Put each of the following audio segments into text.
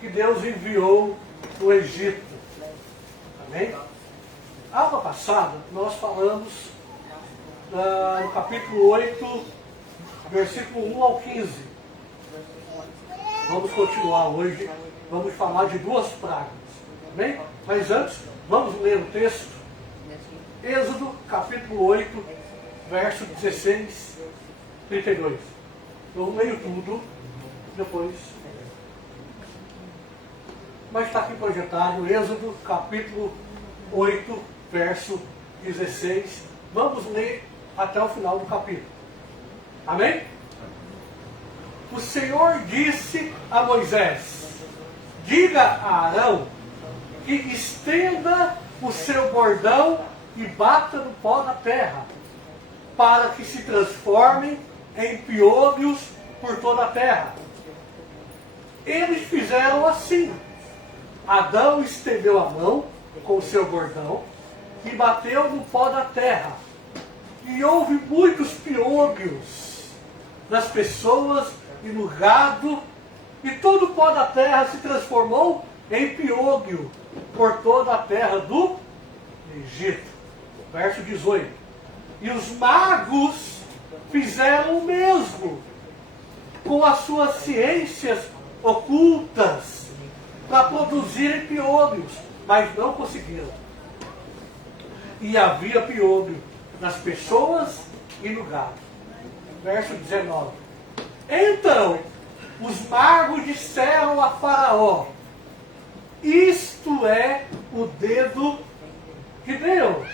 que Deus enviou do Egito. Amém? Aula passada, nós falamos no capítulo 8, versículo 1 ao 15. Vamos continuar hoje, vamos falar de duas pragas. Amém? Mas antes, vamos ler o texto. Êxodo, capítulo 8, verso 16, 32. Eu leio tudo, depois. Mas está aqui projetado, Êxodo, capítulo 8, verso 16. Vamos ler até o final do capítulo. Amém? O Senhor disse a Moisés: diga a Arão que estenda o seu bordão e bata no pó da terra, para que se transformem em piolhos por toda a terra. Eles fizeram assim. Adão estendeu a mão com o seu bordão e bateu no pó da terra. E houve muitos piolhos nas pessoas e no gado, e todo o pó da terra se transformou em piolho por toda a terra do Egito. Verso 18. E os magos fizeram o mesmo com as suas ciências ocultas para produzirem piolhos, mas não conseguiram. E havia piolho nas pessoas e no gado. Verso 19. Então, os magos disseram a Faraó: isto é o dedo de Deus.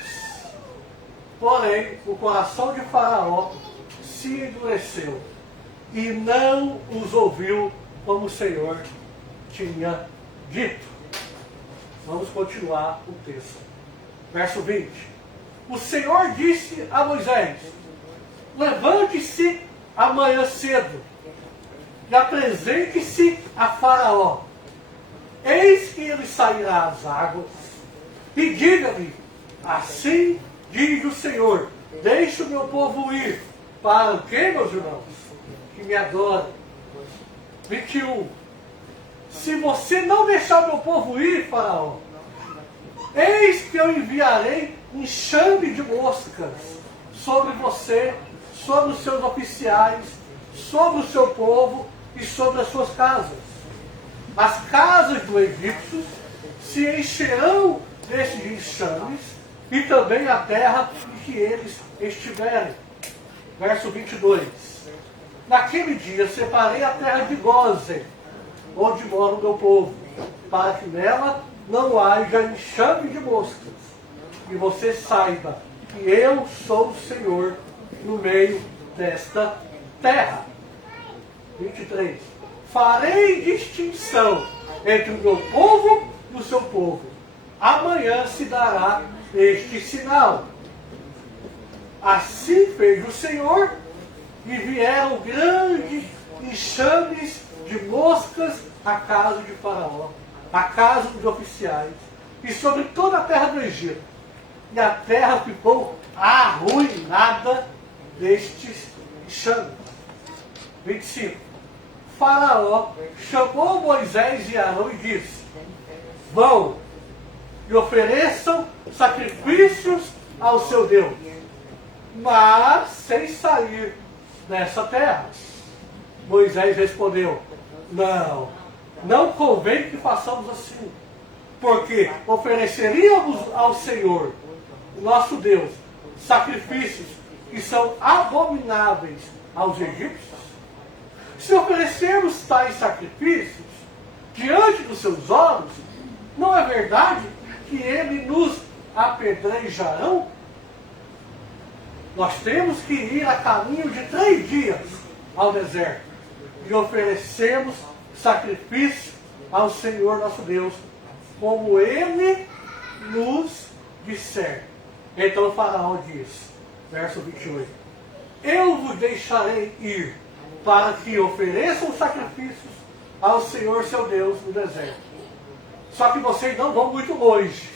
Porém, o coração de Faraó se endureceu e não os ouviu como o Senhor tinha dito. Vamos continuar o texto. Verso 20. O Senhor disse a Moisés: levante-se amanhã cedo e apresente-se a Faraó. Eis que ele sairá às águas e diga-lhe: assim diz o Senhor, deixe o meu povo ir. Para o quê, meus irmãos? Que me adoram. 21. Se você não deixar o meu povo ir, Faraó, eis que eu enviarei enxame de moscas sobre você, sobre os seus oficiais, sobre o seu povo e sobre as suas casas. As casas do egípcio se encherão desses enxames e também a terra em que eles estiverem. Verso 22. Naquele dia separei a terra de Gósen, onde mora o meu povo, para que nela não haja enxame de moscas. E você saiba que eu sou o Senhor no meio desta terra. 23. Farei distinção entre o meu povo e o seu povo. Amanhã se dará este sinal. Assim fez o Senhor, e vieram grandes enxames de moscas à casa de Faraó, à casa dos oficiais, e sobre toda a terra do Egito. E a terra ficou arruinada destes enxames. 25. Faraó chamou Moisés e Arão e disse: vão e ofereçam sacrifícios ao seu Deus, mas sem sair dessa terra. Moisés respondeu: não convém que façamos assim, porque ofereceríamos ao Senhor, nosso Deus, sacrifícios que são abomináveis aos egípcios. Se oferecermos tais sacrifícios diante dos seus olhos, não é verdade que ele nos apedrejarão? Nós temos que ir a caminho de 3 dias ao deserto e oferecemos sacrifício ao Senhor nosso Deus, como ele nos disser. Então o Faraó diz, verso 28, eu vos deixarei ir para que ofereçam sacrifícios ao Senhor seu Deus no deserto. Só que vocês não vão muito longe.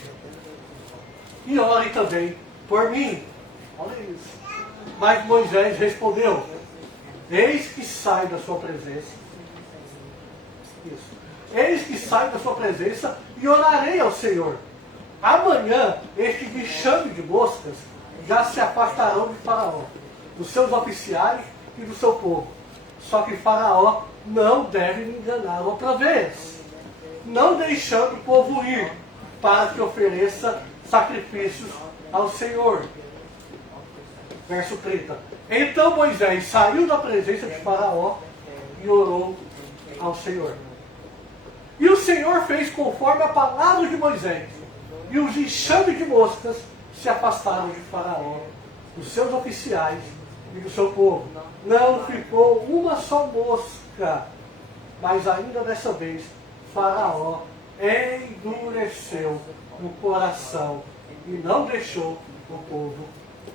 E orem também por mim. Olha isso. Mas Moisés respondeu: eis que sai da sua presença Isso. Eis que saio da sua presença e orarei ao Senhor. Amanhã, este vexame de moscas já se afastarão de Faraó, dos seus oficiais e do seu povo. Só que Faraó não deve me enganar outra vez, não deixando o povo ir, para que ofereça sacrifícios ao Senhor. Verso 30. Então Moisés saiu da presença de Faraó e orou ao Senhor. E o Senhor fez conforme a palavra de Moisés, e os enxames de moscas se afastaram de Faraó, dos seus oficiais e do seu povo. Não ficou uma só mosca, mas ainda dessa vez Faraó endureceu o coração e não deixou o povo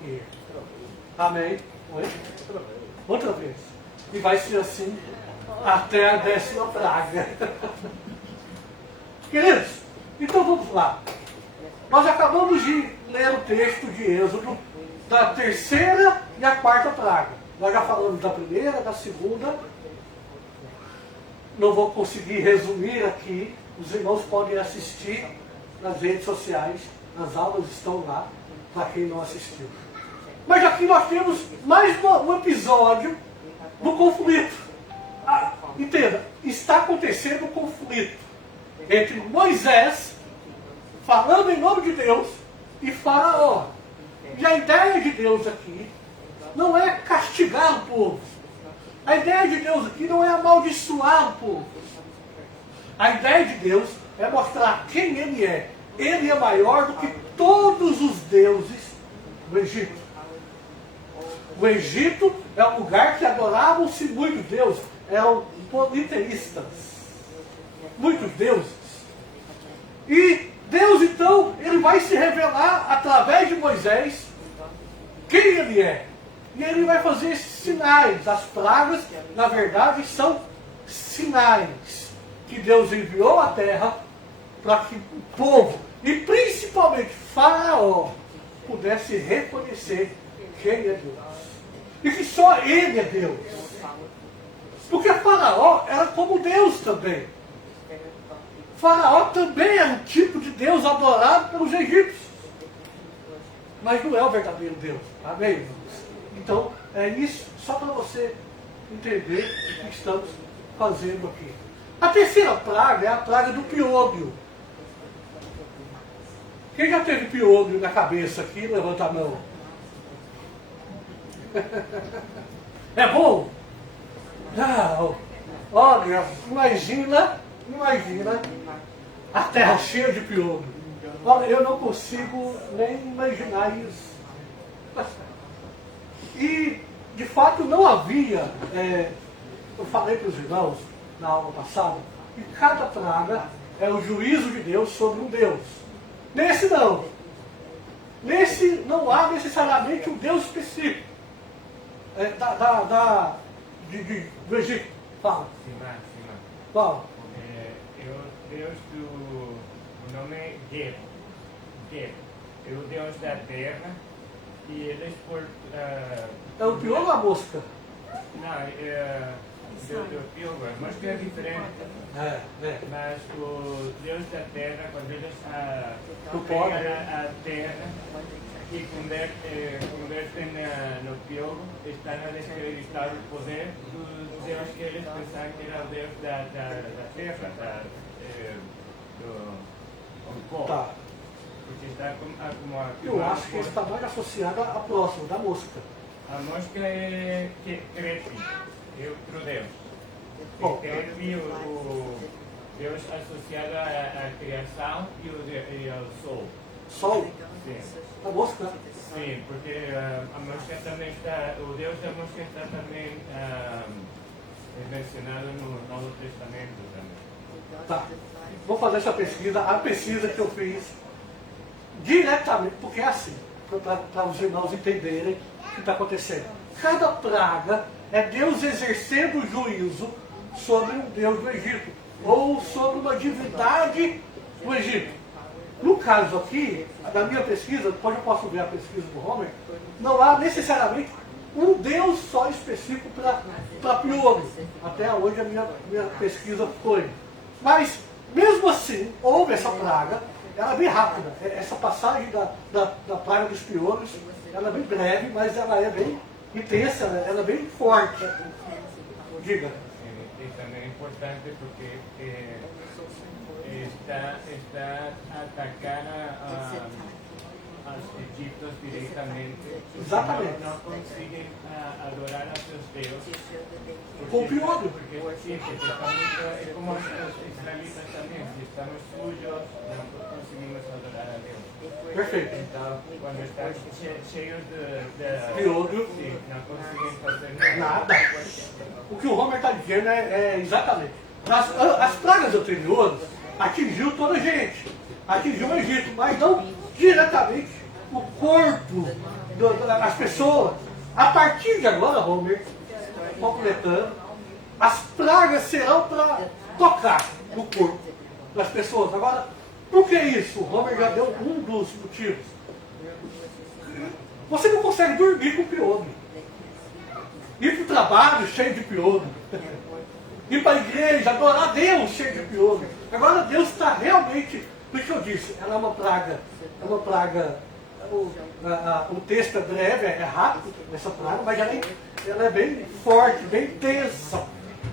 ir. Amém? Oi? Outra vez. E vai ser assim até a 10ª praga. Queridos, então vamos lá. Nós acabamos de ler o texto de Êxodo da 3ª e a 4ª praga. Nós já falamos da primeira, da segunda. Não vou conseguir resumir aqui. Os irmãos podem assistir nas redes sociais. As aulas estão lá, para quem não assistiu. Mas aqui nós temos mais um episódio do conflito. Entenda, está acontecendo um conflito entre Moisés, falando em nome de Deus, e Faraó. E a ideia de Deus aqui não é castigar o povo. A ideia de Deus aqui não é amaldiçoar o povo. A ideia de Deus é mostrar quem Ele é. Ele é maior do que todos os deuses do Egito. O Egito é um lugar que adoravam-se muitos deuses. Eram politeístas. Muitos deuses. E Deus, então, Ele vai se revelar através de Moisés quem Ele é. E Ele vai fazer esses sinais. As pragas, na verdade, são sinais que Deus enviou à terra para que o povo, e principalmente Faraó, pudesse reconhecer quem é Deus. E que só Ele é Deus. Porque Faraó era como Deus também. Faraó também era um tipo de Deus adorado pelos egípcios. Mas não é o verdadeiro Deus. Amém, irmãos? Então, é isso, só para você entender o que estamos fazendo aqui. A 3ª praga é a praga do piolho. Quem já teve piolho na cabeça aqui, levanta a mão. É bom? Não. Olha, imagina a terra cheia de piolho. Olha, eu não consigo nem imaginar isso. E, de fato, não havia, eu falei para os irmãos na aula passada, que cada praga é o juízo de Deus sobre um Deus. Nesse não. Nesse não há necessariamente um Deus específico. Do Egito. Fala. Fala. Deus do nome Geb. É o Deus da terra e eles por... É o pior ou a mosca? Não, é do pior, a mosca é diferente. Mas o Deus da terra, quando eles pegam a terra e convertem no pior, estão a descreditar o poder dos Deus que eles pensavam que era o Deus da terra, do povo. Tá. Porque está como a... Eu acho que está mais associado à próxima, da mosca. A mosca é Crepi, é outro Deus. Crepi, o Deus associado à criação e ao sol. Sol? Sim. A mosca? Sim, porque a mosca também está, o Deus da mosca está também mencionado no Novo Testamento também. Tá. Vou fazer essa pesquisa, a pesquisa que eu fiz diretamente, porque é assim, para os irmãos entenderem o que está acontecendo. Cada praga é Deus exercendo juízo sobre um Deus do Egito, ou sobre uma divindade do Egito. No caso aqui, da minha pesquisa, depois eu posso ver a pesquisa do Homer, não há necessariamente um Deus só específico para piolho. Até hoje a minha pesquisa foi. Mas, mesmo assim, houve essa praga, ela é bem rápida. Essa passagem da praga dos piolhos, ela é bem breve, mas ela é bem intensa, ela é bem forte. Diga. E também é importante porque está atacar aos egípcios diretamente. Exatamente. Não conseguem adorar a seus deuses. Com o piolho. Porque é como os israelitas também, se estamos sujos, não conseguimos adorar a Deus. Perfeito. Então, quando estão cheios de Piolho. sim, não conseguem fazer Nada. O que o Homer está dizendo é exatamente. As pragas anteriores atingiu toda a gente. Atingiu o Egito, mas não diretamente o corpo das pessoas. A partir de agora, Homer, completando, as pragas serão para tocar no corpo das pessoas. Agora, por que isso? O Homer já deu um dos motivos. Você não consegue dormir com piolho. Ir para o trabalho cheio de piolho. Ir para a igreja, adorar a Deus cheio de piolho. Agora Deus está realmente, por isso que eu disse, ela é uma praga. É uma praga. O texto é breve, é rápido, essa praga, mas ela é bem forte, bem tensa.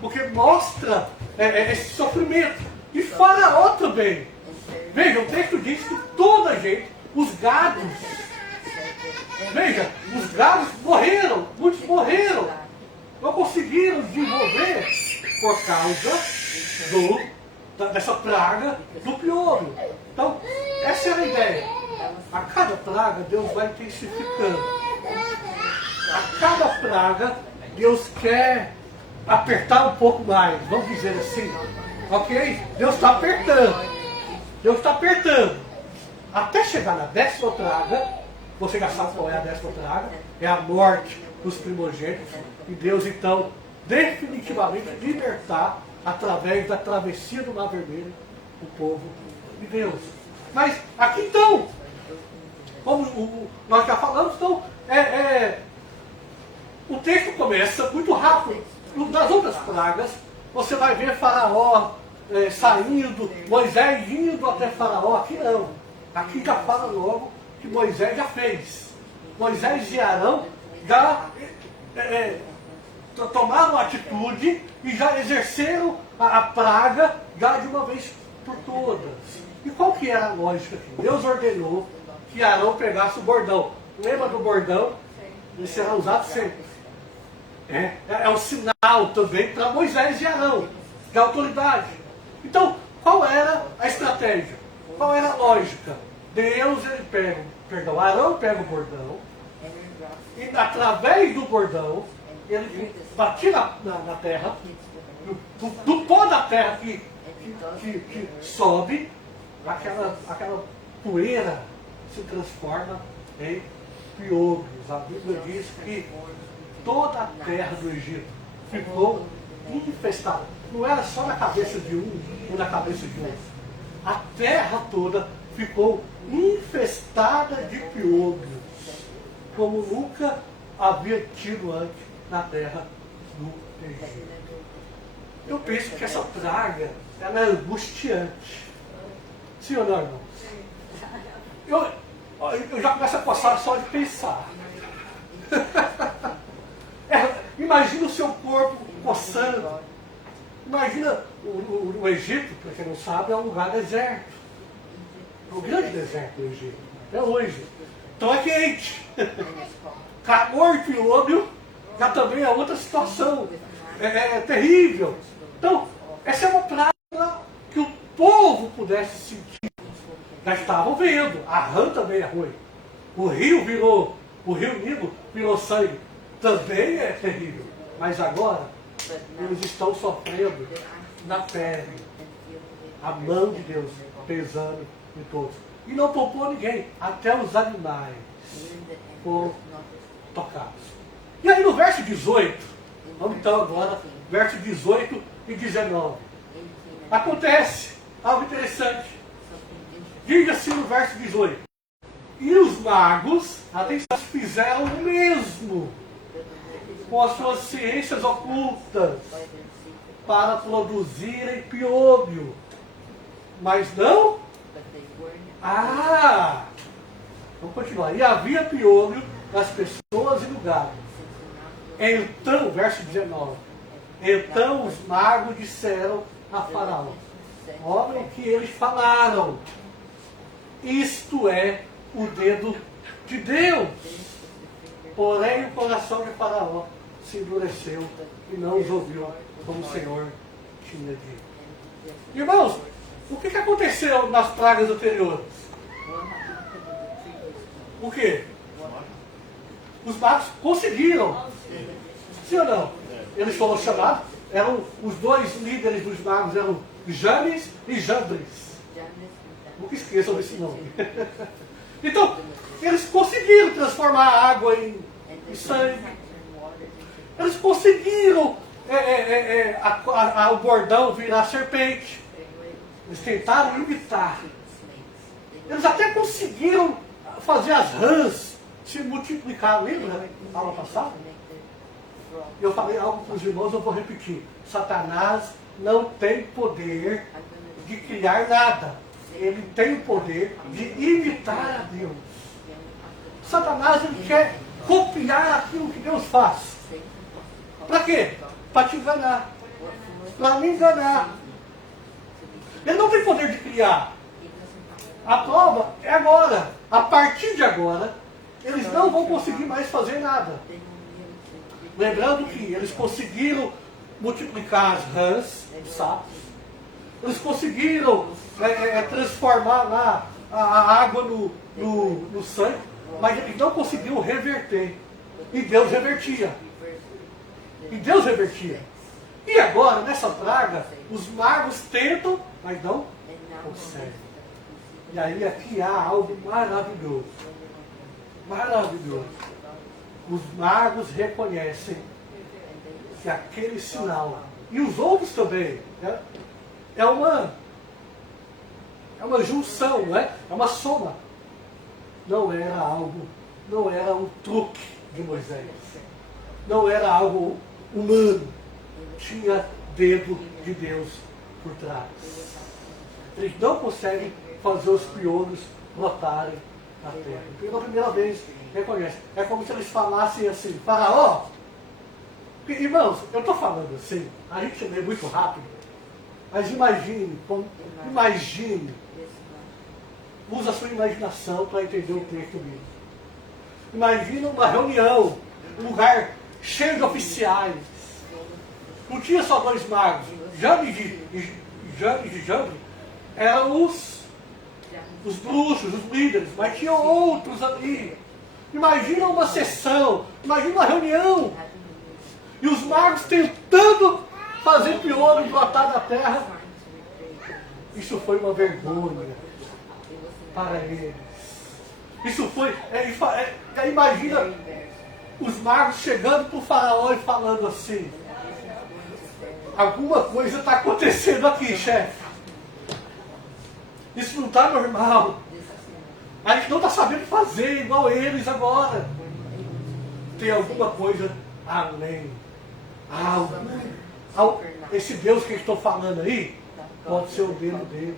Porque mostra esse sofrimento. E Faraó também. Veja, o texto diz que toda a gente, os gados, veja, os gados morreram, muitos morreram. Não conseguiram desenvolver por causa dessa praga do piolho. Então, essa é a ideia. A cada praga, Deus vai intensificando. A cada praga, Deus quer apertar um pouco mais, vamos dizer assim. Ok? Deus está apertando. Deus está apertando. Até chegar na 10ª praga, você já sabe qual é a 10ª praga, é a morte dos primogênitos. E Deus, então, definitivamente libertar, através da travessia do Mar Vermelho, o povo de Deus. Mas aqui então, como nós já falamos, então, o texto começa muito rápido. Das outras pragas, você vai ver Faraó saindo, Moisés indo até Faraó. Aqui não. Aqui já fala logo que Moisés já fez. Moisés e Arão já tomaram atitude e já exerceram a praga já de uma vez por todas. E qual que era a lógica aqui? Deus ordenou que Arão pegasse o bordão. Lembra do bordão? Ele será usado sempre. É um sinal também para Moisés e Arão, de autoridade. Então, qual era a estratégia? Qual era a lógica? Deus, ele Arão pega o bordão, e através do bordão, ele batia na terra, do pó da terra que sobe, aquela poeira se transforma em piolhos. A Bíblia diz que toda a terra do Egito ficou infestada. Não era só na cabeça de um ou na cabeça de outro. A terra toda ficou infestada de piolhos, como nunca havia tido antes na terra do Egito. Eu penso que essa praga, ela é angustiante. Sim ou não, irmão? Eu já começo a coçar só de pensar. Imagina o seu corpo coçando. Imagina o Egito, para quem não sabe, é um lugar deserto. É um grande deserto o Egito. Até hoje. Então é quente. Calor e piolho já também é outra situação. É terrível. Então, essa é uma praga que o povo pudesse sentir. Já estavam vendo. A rã também é ruim. O rio Nilo virou sangue. Também é terrível. Mas agora, eles estão sofrendo na pele. A mão de Deus pesando em todos. E não poupou ninguém. Até os animais foram tocados. E aí no verso 18, vamos então agora, verso 18 e 19. Acontece algo interessante. Diz assim no verso 18. E os magos, atenção, fizeram o mesmo com as suas ciências ocultas para produzirem piolho. Mas não? Vamos continuar. E havia piolho nas pessoas e no gado. Então, verso 19. Então os magos disseram a Faraó: olha o que eles falaram. Isto é o dedo de Deus. Porém o coração de Faraó se endureceu e não os ouviu, como o Senhor tinha dito. Irmãos, o que aconteceu nas pragas anteriores? O quê? Os magos conseguiram. Sim ou não? Eles foram chamados, os dois líderes dos magos eram Janes e Jambres. Nunca esqueçam desse nome. Então, eles conseguiram transformar a água em sangue. Eles conseguiram o bordão virar serpente. Eles tentaram imitar. Eles até conseguiram fazer as rãs se multiplicar. Lembra na aula passada? Eu falei algo para os irmãos, eu vou repetir. Satanás não tem poder de criar nada. Ele tem o poder de imitar a Deus. Satanás ele quer copiar aquilo que Deus faz. Para quê? Para te enganar. Para me enganar. Ele não tem poder de criar. A prova é agora. A partir de agora, eles não vão conseguir mais fazer nada. Lembrando que eles conseguiram multiplicar as rãs, os sapos. Eles conseguiram transformar lá a água no sangue, mas eles não conseguiram reverter. E Deus revertia. E agora, nessa praga, os magos tentam, mas não conseguem. E aí aqui há algo maravilhoso. Maravilhoso. Os magos reconhecem que aquele sinal, e os outros também, é uma junção, não é? É uma soma. Não era um truque de Moisés. Não era algo humano. Tinha dedo de Deus por trás. Eles não conseguem fazer os piolhos brotarem na terra. Pela primeira vez, reconhece. É como se eles falassem assim: Faraó, irmãos, eu estou falando assim, a gente lê muito rápido, mas imagine, usa a sua imaginação para entender o texto bíblico. Imagina uma reunião, um lugar cheio de oficiais. Não tinha só dois magos, Janes e Jambre eram os bruxos, os líderes, mas tinha outros ali. Imagina uma sessão, imagina uma reunião. E os magos tentando fazer piolho brotar da terra. Isso foi uma vergonha para eles. Isso foi. Imagina os magos chegando para o faraó e falando assim: alguma coisa está acontecendo aqui, chefe. Isso não está normal. A gente não está sabendo fazer igual eles agora. Tem alguma coisa além. Esse Deus que eu estou falando aí pode ser o dedo deles.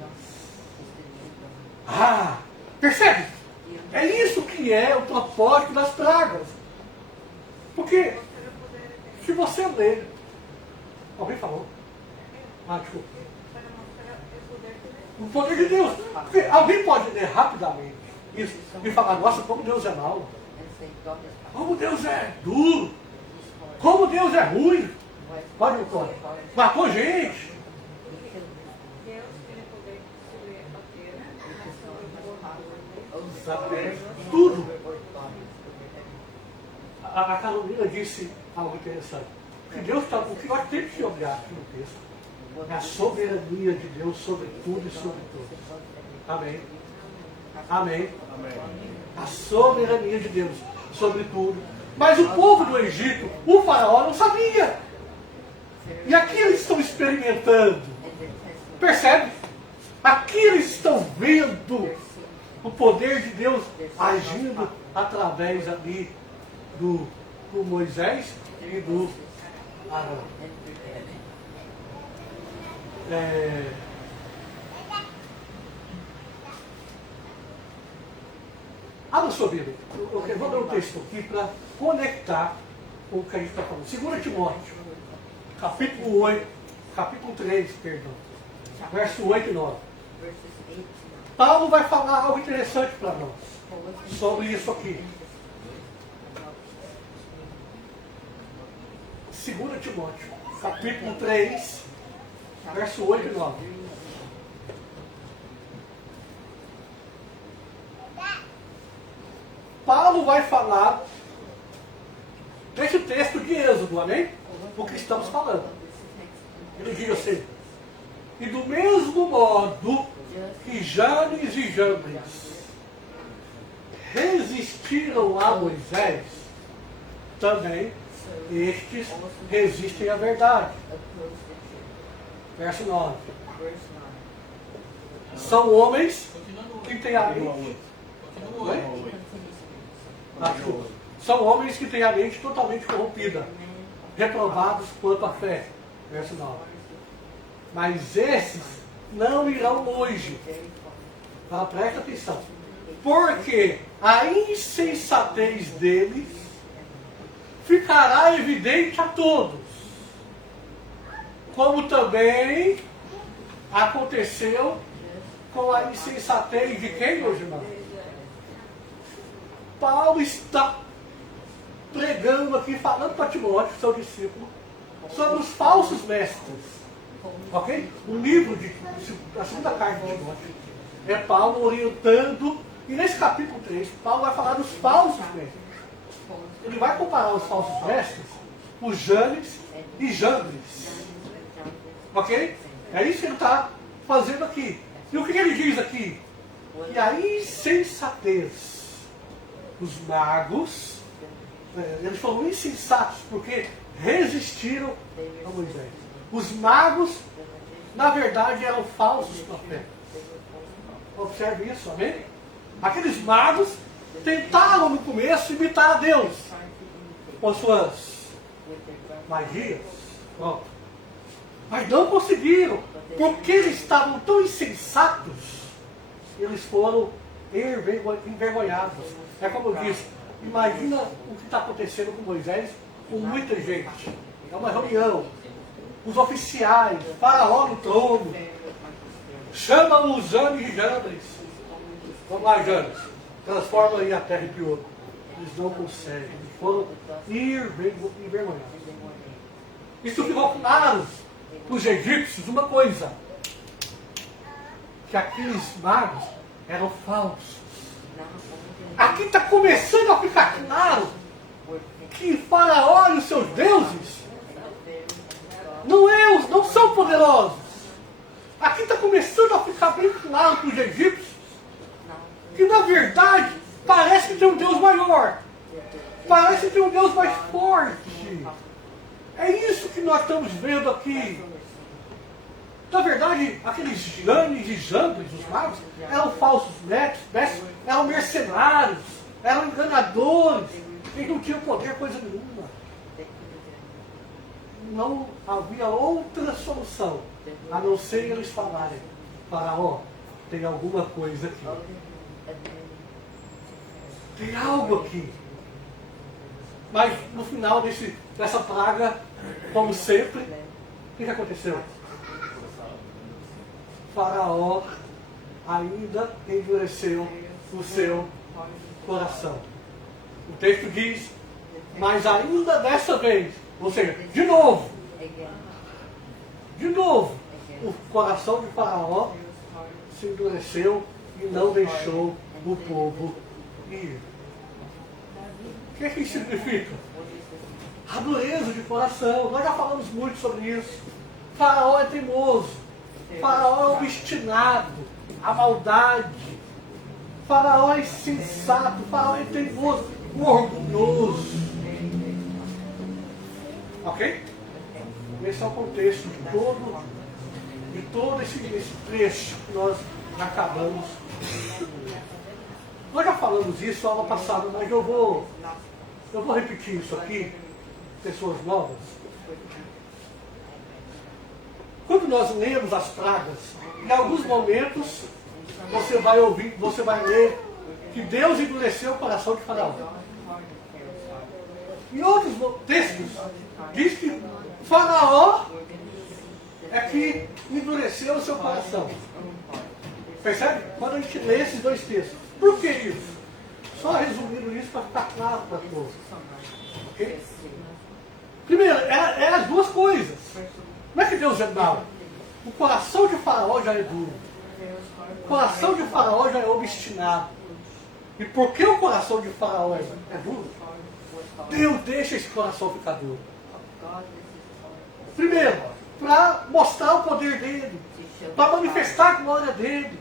Percebe? É isso que é o propósito das pragas. Porque se você ler. Alguém falou? Desculpa. O poder de Deus. Porque alguém pode ler rapidamente isso e falar: nossa, como Deus é mau. Como Deus é duro. Como Deus é ruim. Pode, não pode. Matou gente. Tudo. A Carolina disse algo interessante. Que Deus está. O que nós temos que olhar aqui no texto é a soberania de Deus sobre tudo e sobre todos. Amém. Amém. A soberania de Deus sobre tudo. Mas o povo do Egito, o faraó, não sabia. E aqui eles estão experimentando. Percebe? Aqui eles estão vendo o poder de Deus agindo através ali do Moisés e do Arão. Abra sua Bíblia. Eu vou dar um texto aqui para conectar com o que a gente está falando. 2 Timóteo, capítulo 3, perdão. Verso 8 e 9. Paulo vai falar algo interessante para nós sobre isso aqui. 2 Timóteo, capítulo 3, verso 8 e 9. Paulo vai falar desse texto de Êxodo, amém? O que estamos falando. Ele diz assim: e do mesmo modo que Janes e Jambres resistiram a Moisés, também estes resistem à verdade. Verso 9. São homens que têm a mente. São homens que têm a mente totalmente corrompida, reprovados quanto à fé. Verso 9. Mas esses não irão longe. Então, presta atenção. Porque a insensatez deles ficará evidente a todos. Como também aconteceu com a insensatez de quem, meus irmãos? Paulo está pregando aqui, falando para Timóteo, seu discípulo, sobre os falsos mestres. Ok? Um livro da segunda carta de Timóteo. É Paulo orientando, e nesse capítulo 3, Paulo vai falar dos falsos mestres. Ele vai comparar os falsos mestres, os Janes e Jambres. Ok? É isso que ele está fazendo aqui. E o que ele diz aqui? Que a insensatez dos magos, eles foram insensatos porque resistiram a Moisés. Os magos, na verdade, eram falsos profetas. Observe isso, amém? Aqueles magos tentaram no começo imitar a Deus com suas magias. Pronto. Mas não conseguiram, porque eles estavam tão insensatos, eles foram envergonhados. É como eu disse, imagina o que está acontecendo com Moisés, com muita gente. É uma reunião. Os oficiais, Faraó no trono, chamam os Janes e Jambres. Vamos lá, Janes, transforma aí a terra em pior. Eles não conseguem, eles foram envergonhados. Isso ficou claro para os egípcios uma coisa: que aqueles magos eram falsos. Aqui está começando a ficar claro que Faraó e os seus deuses não são poderosos. Aqui está começando a ficar bem claro para os egípcios que, na verdade, parece que tem um Deus maior. Parece que tem um Deus mais forte. É isso que nós estamos vendo aqui. Na verdade, aqueles Janes e Jambres, os magos, eram falsos mestres, eram mercenários, eram enganadores, eles não tinham poder coisa nenhuma. Não havia outra solução, a não ser eles falarem: Faraó, tem alguma coisa aqui. Tem algo aqui. Mas no final dessa praga, como sempre, o que aconteceu? Faraó ainda endureceu o seu coração. O texto diz: mas ainda dessa vez, ou seja, de novo, o coração de Faraó se endureceu e não deixou o povo ir. O que isso significa? A dureza de coração. Nós já falamos muito sobre isso. Faraó é teimoso. Faraó é obstinado. A maldade. Faraó é insensato. Faraó é teimoso. Orgulhoso. Ok? Esse é o contexto de todo esse trecho que nós acabamos. Nós já falamos isso aula passada, mas eu vou Eu vou repetir isso aqui, pessoas novas. Quando nós lemos as pragas, em alguns momentos você vai ouvir, você vai ler que Deus endureceu o coração de Faraó. Em outros textos, diz que Faraó é que endureceu o seu coração. Percebe? Quando a gente lê esses dois textos. Por que isso? Só resumindo isso para ficar claro para todos. Okay? Primeiro, é as duas coisas. Não é que Deus é mau. O coração de Faraó já é duro. O coração de Faraó já é obstinado. E por que o coração de Faraó é duro? Deus deixa esse coração ficar duro. Primeiro, para mostrar o poder dele. Para manifestar a glória dele.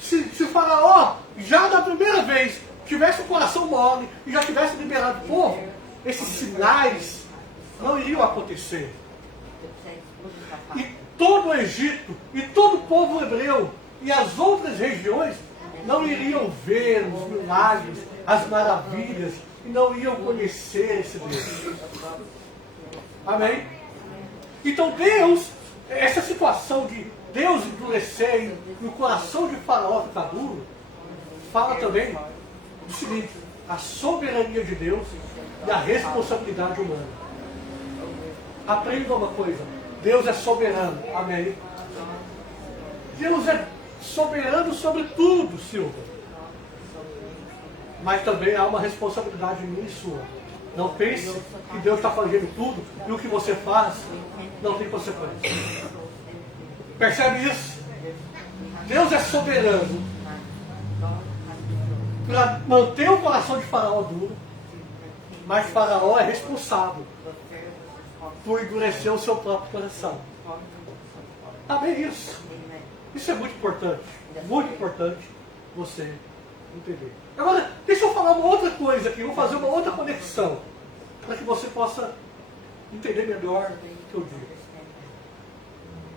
Se Faraó já da primeira vez tivesse o coração mole e já tivesse liberado o povo, esses sinais não iriam acontecer. E todo o Egito, e todo o povo hebreu, e as outras regiões não iriam ver os milagres, as maravilhas, e não iriam conhecer esse Deus. Amém? Então Deus, essa situação de Deus endurecer e o coração de Faraó ficar duro, fala também do seguinte: a soberania de Deus e a responsabilidade humana. Aprenda uma coisa: Deus é soberano. Amém? Deus é soberano sobre tudo, Silva. Mas também há uma responsabilidade minha e sua. Não pense que Deus está fazendo tudo e o que você faz não tem consequência. Percebe isso? Deus é soberano para manter o coração de Faraó duro, mas Faraó é responsável por endurecer o seu próprio coração. Amém isso? Isso é muito importante você entender. Agora, deixa eu falar uma outra coisa aqui, vou fazer uma outra conexão, para que você possa entender melhor o que eu digo.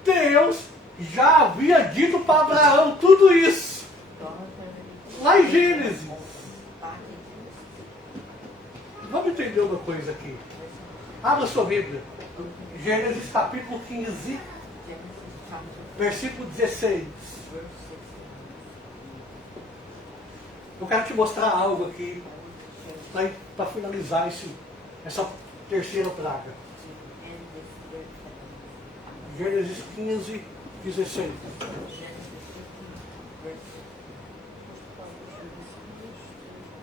Deus já havia dito para Abraão tudo isso, lá em Gênesis. Vamos entender uma coisa aqui. Abra sua Bíblia. Gênesis capítulo 15, versículo 16. Eu quero te mostrar algo aqui para finalizar essa terceira praga. Gênesis 15, 16.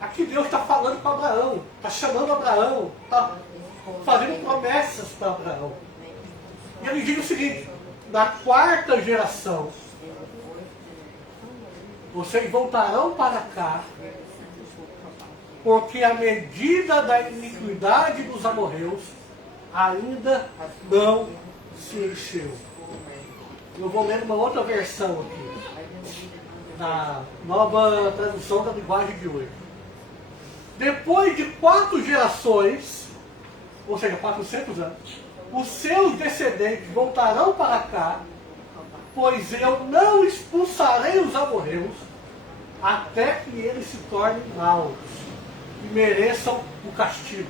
Aqui Deus está falando para Abraão, está chamando Abraão, está fazendo promessas para Abraão. E ele diz o seguinte: na quarta geração, vocês voltarão para cá, porque a medida da iniquidade dos amorreus ainda não se encheu. Eu vou ler uma outra versão aqui, na nova tradução da linguagem de hoje. Depois de 4 gerações, ou seja, 400 anos, os seus descendentes voltarão para cá, pois eu não expulsarei os amorreus até que eles se tornem maus e mereçam o castigo.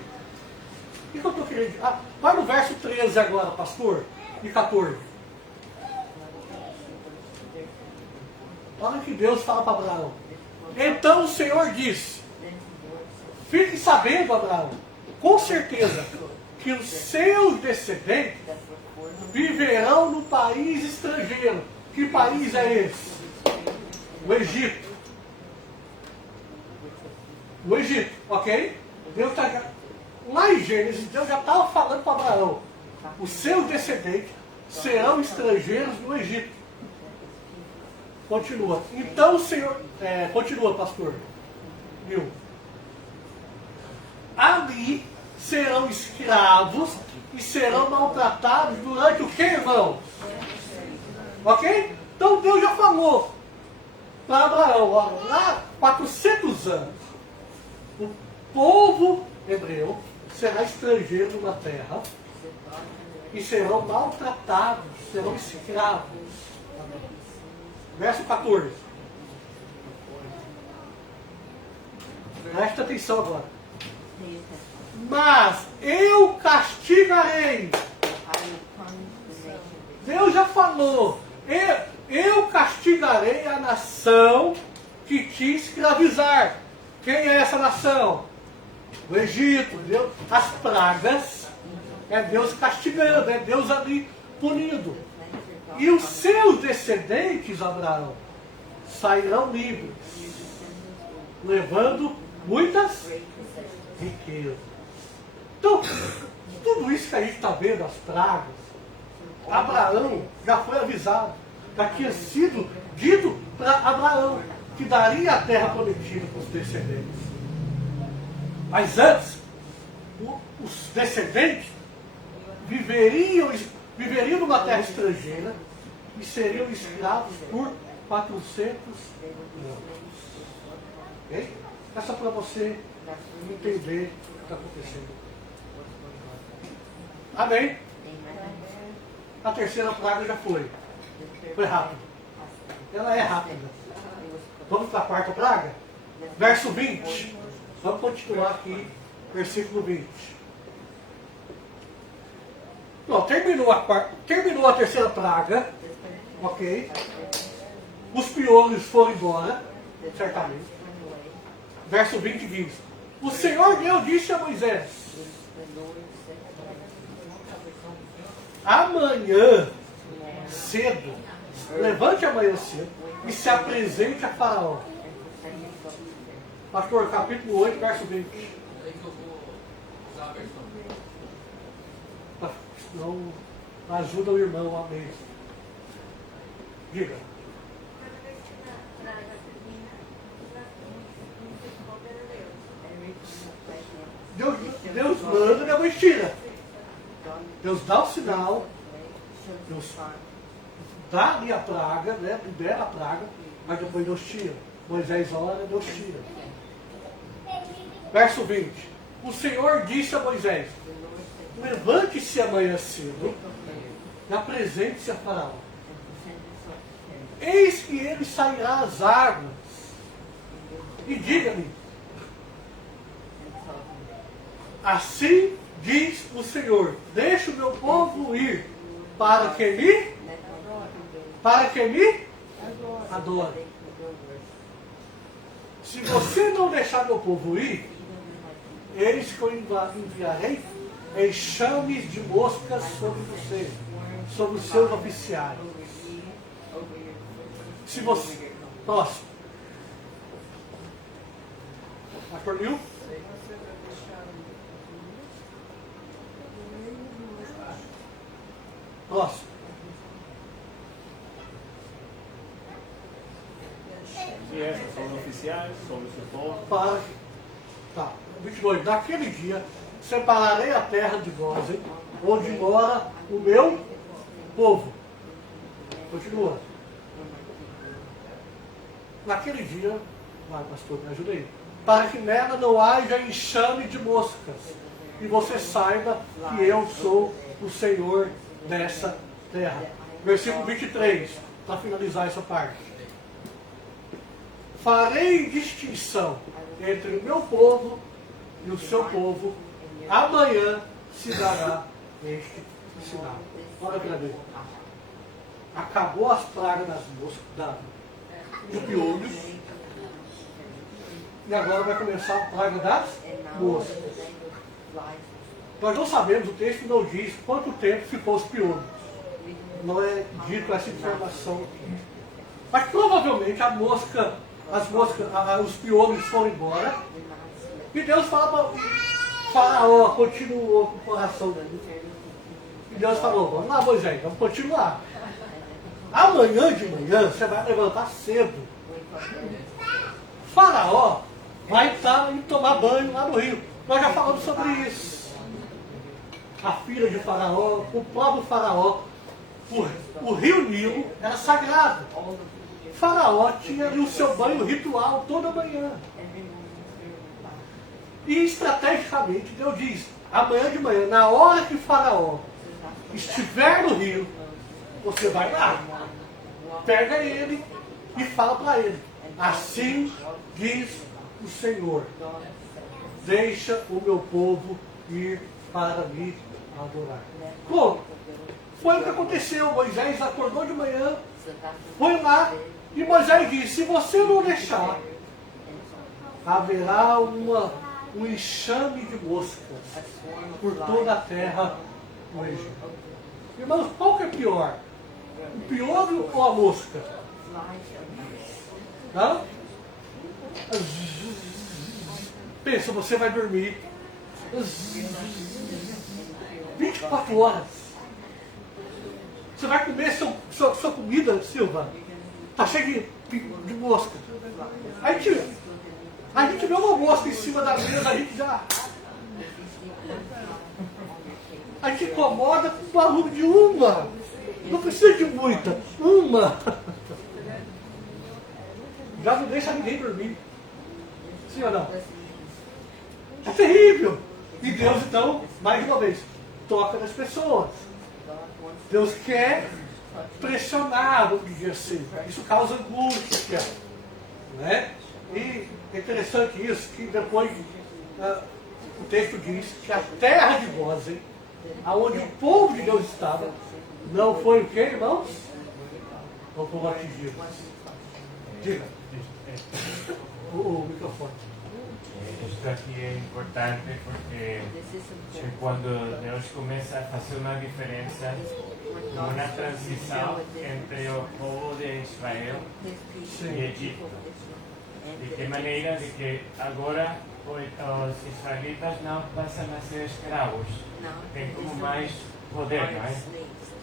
O que eu estou querendo dizer? Vai no verso 13 agora, pastor, e 14. Olha o que Deus fala para Abraão. Então o Senhor disse: fique sabendo, Abraão, com certeza, que os seus descendentes viverão no país estrangeiro. Que país é esse? O Egito. O Egito, ok? Deus está lá em Gênesis, Deus já estava falando para Abraão: os seus descendentes serão estrangeiros no Egito. Continua. Então o Senhor... continua, pastor. Viu? Ali serão escravos e serão maltratados durante o que, irmão? Ok? Então Deus já falou para Abraão, olha, lá 400 anos, o povo hebreu será estrangeiro numa terra e serão maltratados, serão escravos. Verso 14. Presta atenção agora. Mas eu castigarei. Deus já falou. Eu castigarei a nação que te escravizar. Quem é essa nação? O Egito. Deus, as pragas. É Deus castigando. É Deus ali punindo. E os seus descendentes, Abraão, sairão livres, levando muitas riquezas. Então, tudo isso que a gente está vendo, as pragas, Abraão já foi avisado, já tinha sido dito para Abraão que daria a terra prometida para os descendentes. Mas antes, os descendentes viveriam numa terra estrangeira e seriam escravos por 400 anos. Okay? Essa para você entender o que está acontecendo. Amém? A terceira praga já foi. Foi rápido. Ela é rápida. Vamos para a quarta praga? Verso 20. Vamos continuar aqui, versículo 20. Bom, terminou a terceira praga. Ok? Os piolhos foram embora, certamente. Verso 20 diz: o Senhor Deus disse a Moisés: amanhã cedo, levante amanhã cedo e se apresente a Faraó. Pastor, capítulo 8, verso 20. Não ajuda o irmão, amém. Diga. Deus manda, depois tira. Deus dá o sinal, Deus dá ali a praga, né? Libera a praga, mas depois Deus tira. Moisés ora, Deus tira. Verso 20. O Senhor disse a Moisés: levante-se amanhã cedo e apresente-se a Faraó. Eis que ele sairá às águas e diga-lhe: assim diz o Senhor, deixa o meu povo ir para que me adore. Se você não deixar meu povo ir, eis que eu enviarei enxames de moscas sobre você, sobre os seus oficiais. Se você... Próximo. Pastor Nil? Próximo. E essas são oficiais sobre o seu povo. Para. Tá. 22. Naquele dia, separarei a terra de Gósen, onde mora o meu povo. Continua. Naquele dia, vai pastor, me ajuda aí. Para que nela não haja enxame de moscas, e você saiba que eu sou o Senhor dessa terra. Versículo 23, para finalizar essa parte. Farei distinção entre o meu povo e o seu povo. Amanhã se dará este sinal. Olha para ver. Acabou as pragas das moscas, dos piolhos. E agora vai começar a praga das moscas. Nós não sabemos, o texto não diz quanto tempo ficou os piolhos. Não é dito essa informação aqui. Mas provavelmente os piolhos foram embora. E Deus fala para Faraó, continuou com o coração dele. E Deus falou: vamos lá, Moisés, vamos continuar. Amanhã de manhã você vai levantar cedo. Faraó vai estar indo tomar banho lá no rio. Nós já falamos sobre isso. A filha de Faraó, o próprio Faraó, o rio Nilo era sagrado. Faraó tinha ali o seu banho ritual toda manhã. E estrategicamente Deus diz: amanhã de manhã, na hora que Faraó estiver no rio, você vai lá, pega ele e fala para ele: assim diz o Senhor, deixa o meu povo ir para me adorar. Como? Foi o que aconteceu. Moisés acordou de manhã, foi lá, e Moisés disse: se você não deixar, haverá um enxame de moscas por toda a terra do Egito. Irmãos, qual que é pior? O pior ou a mosca? Não? Pensa, você vai dormir 24 horas. Você vai comer sua comida, Silva, está cheia de mosca. Aí a gente vê uma mosca em cima da mesa, a gente incomoda com o barulho de uma. Não precisa de muita. Uma. Já não deixa ninguém dormir. Sim ou não? É terrível. E Deus, então, mais uma vez, toca nas pessoas. Deus quer pressionar, vamos dizer assim. Isso causa angústia. Né? E é interessante isso, que depois o texto diz que a terra de Gósen, aonde o povo de Deus estava, não foi o que, irmãos? Não foi atingido. Diga. O microfone. Isto aqui é importante porque quando Deus começa a fazer uma diferença, uma transição entre o povo de Israel e Egito. De que maneira de que agora os israelitas não passam a ser escravos, tem como mais poder, não é?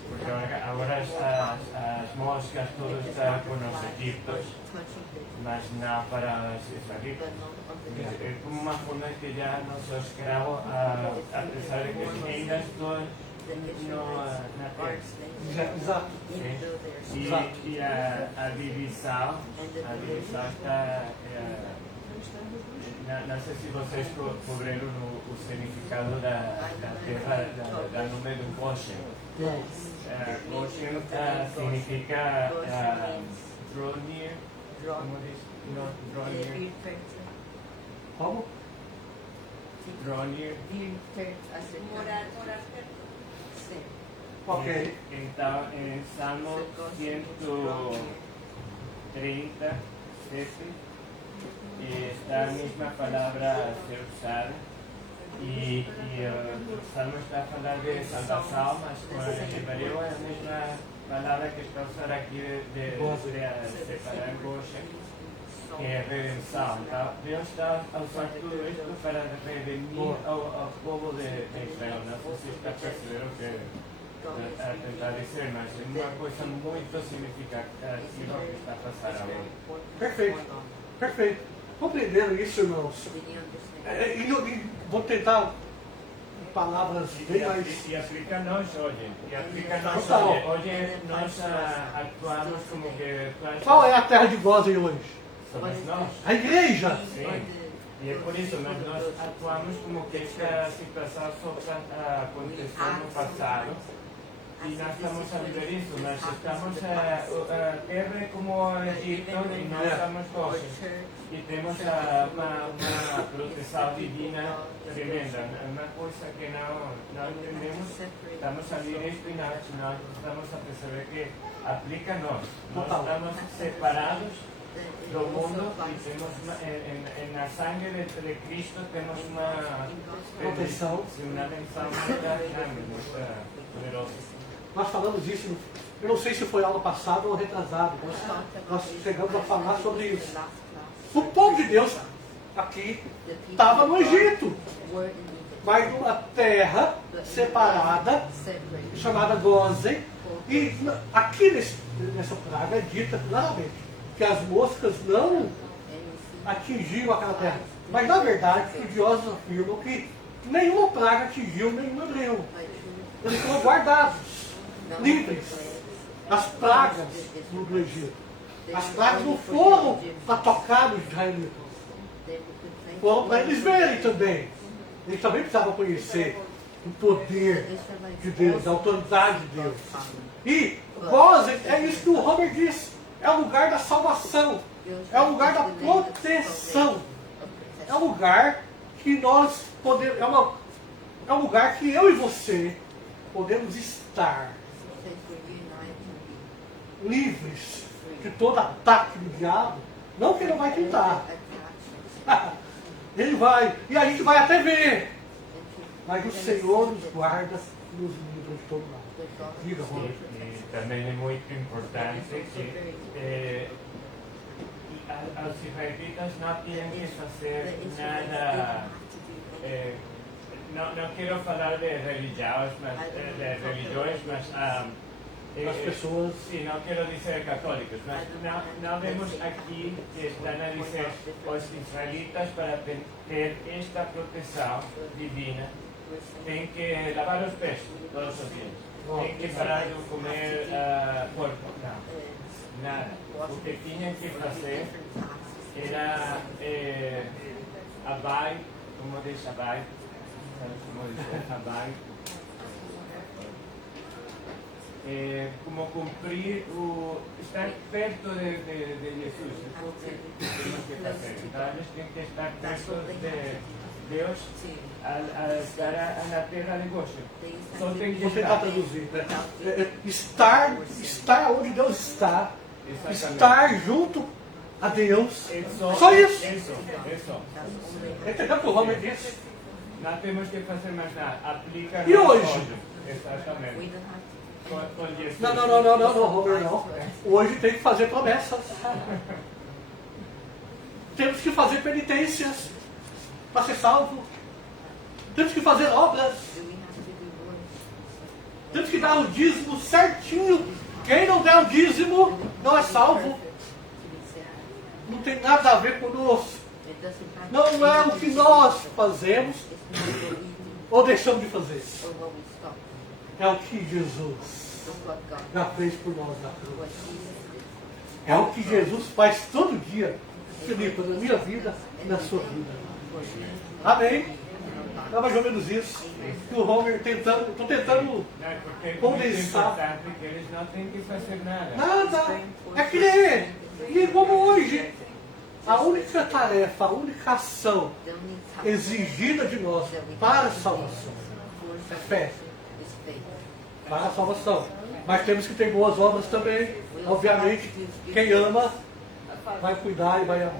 Porque agora as moscas todas estão com os egípcios, mas não para os israelitas. É como uma forma que já não sou escravo, apesar de que ainda estou na terra. Exato. E a divisão está. Não sei se vocês cobriram o significado da terra, da nome do Goshen. Goshen significa draw near. Como diz? Não, draw near. Como? Draw near. Morar. Ok. Então, em Salmo 137, está a mesma palavra a ser usada. E o Salmo está a falar de salvação, mas com o hebreu é a mesma palavra que está a usar aqui de separar Goshen, que é redenção. Então, Deus está a usar tudo isto para redimir ao povo de Israel. Não sei se está a perceber o que a tentar dizer, mas é uma coisa muito significativa que está a passar agora. Perfeito. Perfeito. Compreenderam isso, irmãos? E vou tentar palavras bem mais... E aplica nós hoje. Hoje nós actuamos como que... Qual é a terra de Gósen hoje? Somos nós. A igreja. Sim. E é por isso, mas nós atuamos como que esta situação só aconteceu no passado. E nós estamos a viver isso, nós estamos a terra como o Egito e nós estamos Goshen. E temos uma proteção divina tremenda. Uma coisa que não entendemos, estamos a ver isto e nós estamos a perceber que aplica a nós. Nós estamos separados do mundo e temos na sangue de Cristo temos uma proteção, uma menção muito grande, muito poderosa. Nós falamos disso, eu não sei se foi aula passada ou retrasada, nós chegamos a falar sobre isso. O povo de Deus aqui estava no Egito, mas numa terra separada, chamada Gósen, e aqui nessa praga é dita claramente que as moscas não atingiam aquela terra. Mas na verdade, os estudiosos afirmam que nenhuma praga atingiu nenhum hebreu. Eles foram guardados, livres. As pragas do Egito. As pragas não foram para tocar os israelitas. Foram para eles verem também. Eles também precisavam conhecer o poder de Deus, a autoridade de Deus. E Gósen, é isso que o Homer disse. É o lugar da salvação. É o lugar da proteção. é um lugar que nós podemos, é um lugar que eu e você podemos estar livres de todo ataque do diabo. Não que ele não vai tentar. Ele vai, e a gente vai até ver. Mas o Senhor nos guarda e nos livra de todo mal. Diga, Rômulo. E também é muito importante que os israelitas não tinham que fazer nada. Não quero falar de religiões, mas As pessoas. sim, não quero dizer católicos, mas não vemos aqui que estão a dizer os israelitas para ter esta proteção divina têm que lavar os pés todos os dias, têm que parar de comer porco, não, nada. O que tinham que fazer era abai, como diz abai, sabes como diz abai? Como cumprir estar perto de Jesus, eso que tenemos que hacer. Entonces tienen que estar perto de Deus al estar na terra de gozo. Só tem que Você está traduzindo, né? Estar onde Deus está, estar junto a Deus. Só isso. Isso. Entendeu o que o Romero disse? Não temos que fazer mais nada. Aplica E hoje? Exatamente. Não, Romero, não. Hoje tem que fazer promessas. Temos que fazer penitências para ser salvo. Temos que fazer obras. Temos que dar o dízimo certinho. Quem não der o dízimo não é salvo. Não tem nada a ver conosco. Não é o que nós fazemos ou deixamos de fazer. É o que Jesus já fez por nós na cruz. É o que Jesus faz todo dia, Felipe, na minha vida e na sua vida. Amém? É mais ou menos isso. Que o Homer tentando, estou tentando condensar. Eles não têm que fazer nada. Nada. É crer. E como hoje, a única tarefa, a única ação exigida de nós para a salvação é fé. Para a salvação. Mas temos que ter boas obras também. Obviamente, quem ama vai cuidar e vai amar.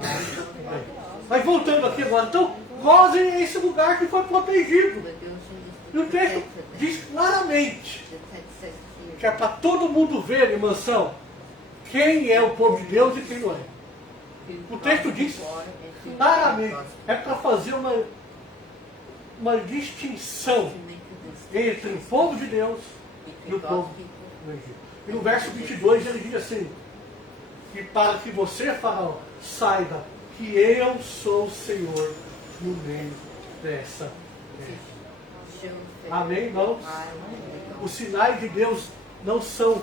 Mas voltando aqui agora, então, gozem é esse lugar que foi protegido. E o texto diz claramente que é para todo mundo ver, em mansão, quem é o povo de Deus e quem não é. O texto diz claramente, é para fazer uma distinção entre o povo de Deus e o povo do Egito. E no verso 22 ele diz assim, que para que você, Faraó, saiba que eu sou o Senhor no meio dessa terra. Amém, irmãos? Os sinais de Deus não são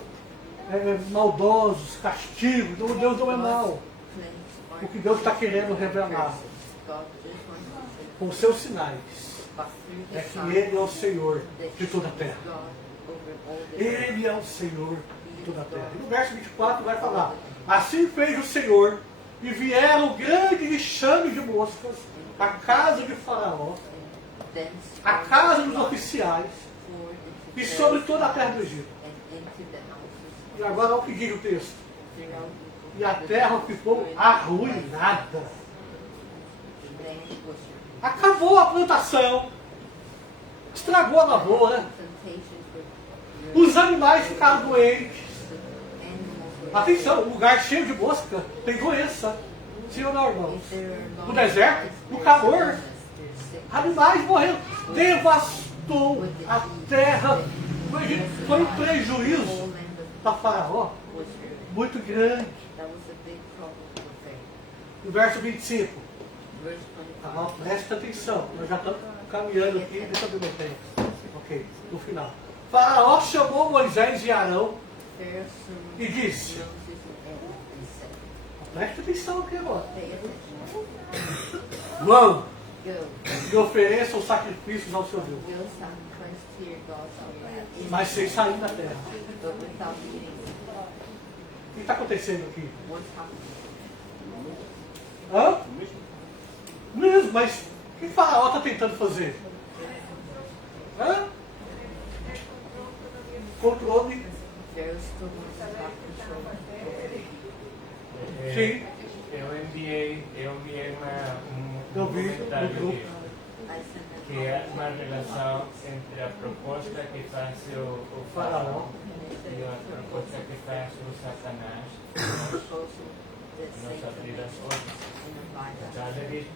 maldosos, castigos. Deus não é mau. O que Deus está querendo revelar com seus sinais é que Ele é o Senhor de toda a terra. Ele é o Senhor de toda a terra. E no verso 24 vai falar: assim fez o Senhor, e vieram grandes enxames de moscas à casa de Faraó, à casa dos oficiais, e sobre toda a terra do Egito. E agora olha o que diz o texto. E a terra ficou arruinada. Acabou a plantação. Estragou a lavoura. Os animais ficaram doentes. Atenção, um lugar cheio de mosca tem doença. Sim ou não, irmãos? No deserto, no calor, animais morreram. Devastou a terra. Foi um prejuízo para Faraó muito grande. No verso 25. Presta atenção, nós já estamos caminhando aqui, deixa eu ver meu tempo. Ok, no final. Faraó chamou Moisés e Arão e disse: presta atenção aqui agora. Vão e ofereçam sacrifícios ao seu Deus, mas sem sair da terra. O que está acontecendo aqui? Hã? Mesmo, mas o que Faraó está tentando fazer? Hã? Controle. Sim. Eu enviei um Eu vi comentário no grupo. que é uma relação entre a proposta que faz o Faraó e a proposta que faz o Satanás nos abrir as olhos. Então ele diz,